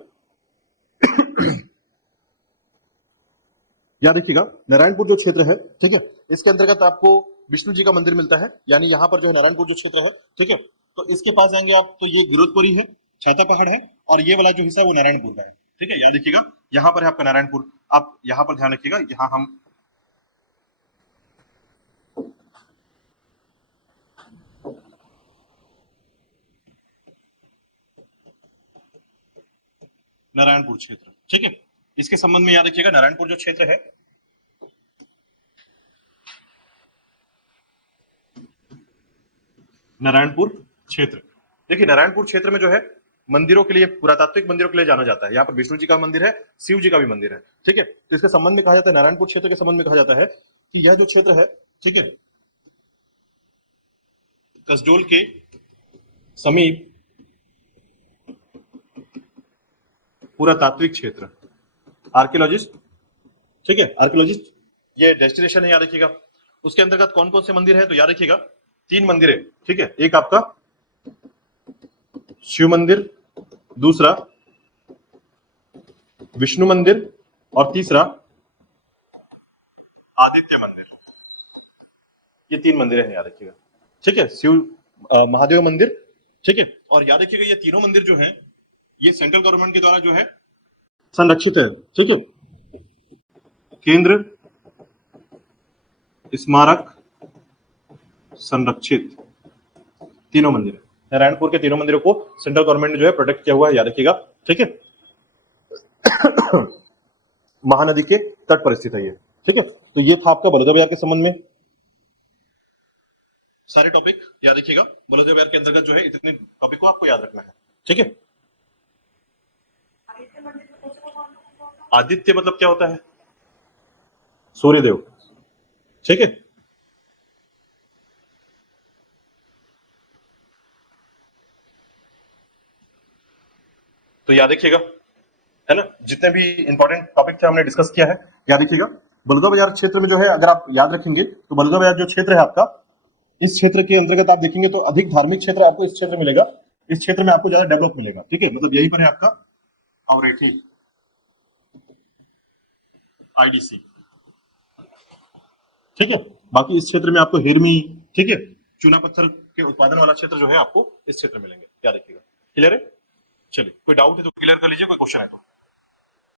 याद रखिएगा नारायणपुर जो क्षेत्र है, ठीक है, इसके अंतर्गत आपको विष्णु जी का मंदिर मिलता है, यानी यहाँ पर जो नारायणपुर जो क्षेत्र है, ठीक है। तो इसके पास जाएंगे आप तो ये गिरोधपुरी है, छाता पहाड़ है, और ये वाला जो हिस्सा है वो नारायणपुर का है, ठीक है। याद रखिएगा यहाँ पर है आपका नारायणपुर, आप यहाँ पर ध्यान रखिएगा, यहाँ हम नारायणपुर क्षेत्र, ठीक है। इसके संबंध में याद रखिएगा नारायणपुर जो क्षेत्र है, नारायणपुर क्षेत्र, देखिए नारायणपुर क्षेत्र में जो है मंदिरों के लिए, पुरातात्विक मंदिरों के लिए जाना जाता है। यहाँ पर विष्णु जी का मंदिर है, शिव जी का भी मंदिर है, ठीक है। तो इसके संबंध में कहा जाता है, नारायणपुर क्षेत्र के संबंध में कहा जाता है कि यह जो क्षेत्र है, ठीक है, कसडोल के समीप पुरातात्विक क्षेत्र, आर्कियोलॉजिस्ट, ठीक है, आर्कियोलॉजिस्ट ये डेस्टिनेशन है, याद रखिएगा। उसके अंतर्गत कौन कौन से मंदिर है, तो याद रखिएगा 3 मंदिर है, ठीक है। एक आपका शिव मंदिर, दूसरा विष्णु मंदिर, और तीसरा आदित्य मंदिर, ये 3 मंदिर है, याद रखिएगा, ठीक है। शिव महादेव मंदिर, ठीक है, और याद रखिएगा ये तीनों मंदिर जो हैं ये सेंट्रल गवर्नमेंट के द्वारा जो है संरक्षित है, ठीक है। केंद्र स्मारक संरक्षित तीनों मंदिर है, नारायणपुर के तीनों मंदिरों को सेंट्रल गवर्नमेंट ने जो है प्रोटेक्ट किया हुआ है, याद रखिएगा, ठीक है। महानदी के तट पर स्थित है ये, ठीक है। तो ये था आपका बलौदा बाजार के संबंध में सारे टॉपिक, याद रखिएगा। बलौदा बाजार के अंतर्गत जो है इतने टॉपिक को आपको याद रखना है, ठीक है। आदित्य मतलब क्या होता है, सूर्यदेव, ठीक है। तो याद रखिएगा, है ना, जितने भी इंपॉर्टेंट टॉपिक थे हमने डिस्कस किया है, याद रखिएगा। बलौदा बाजार क्षेत्र में जो है अगर आप याद रखेंगे तो बलौदा बाजार जो क्षेत्र है आपका, इस क्षेत्र के अंतर्गत आप देखेंगे तो अधिक धार्मिक क्षेत्र आपको इस क्षेत्र मिलेगा, इस क्षेत्र में आपको ज्यादा डेवलप मिलेगा, ठीक है। मतलब यही पर है आपका अवरेठी आईडीसी, ठीक है। बाकी इस क्षेत्र में आपको हिरमी, ठीक है, चूना पत्थर के उत्पादन वाला क्षेत्र जो है आपको इस क्षेत्र में मिलेंगे, याद रखिएगा। क्लियर है? चलिए कोई डाउट है तो क्लियर कर लीजिए, कोई क्वेश्चन है तो।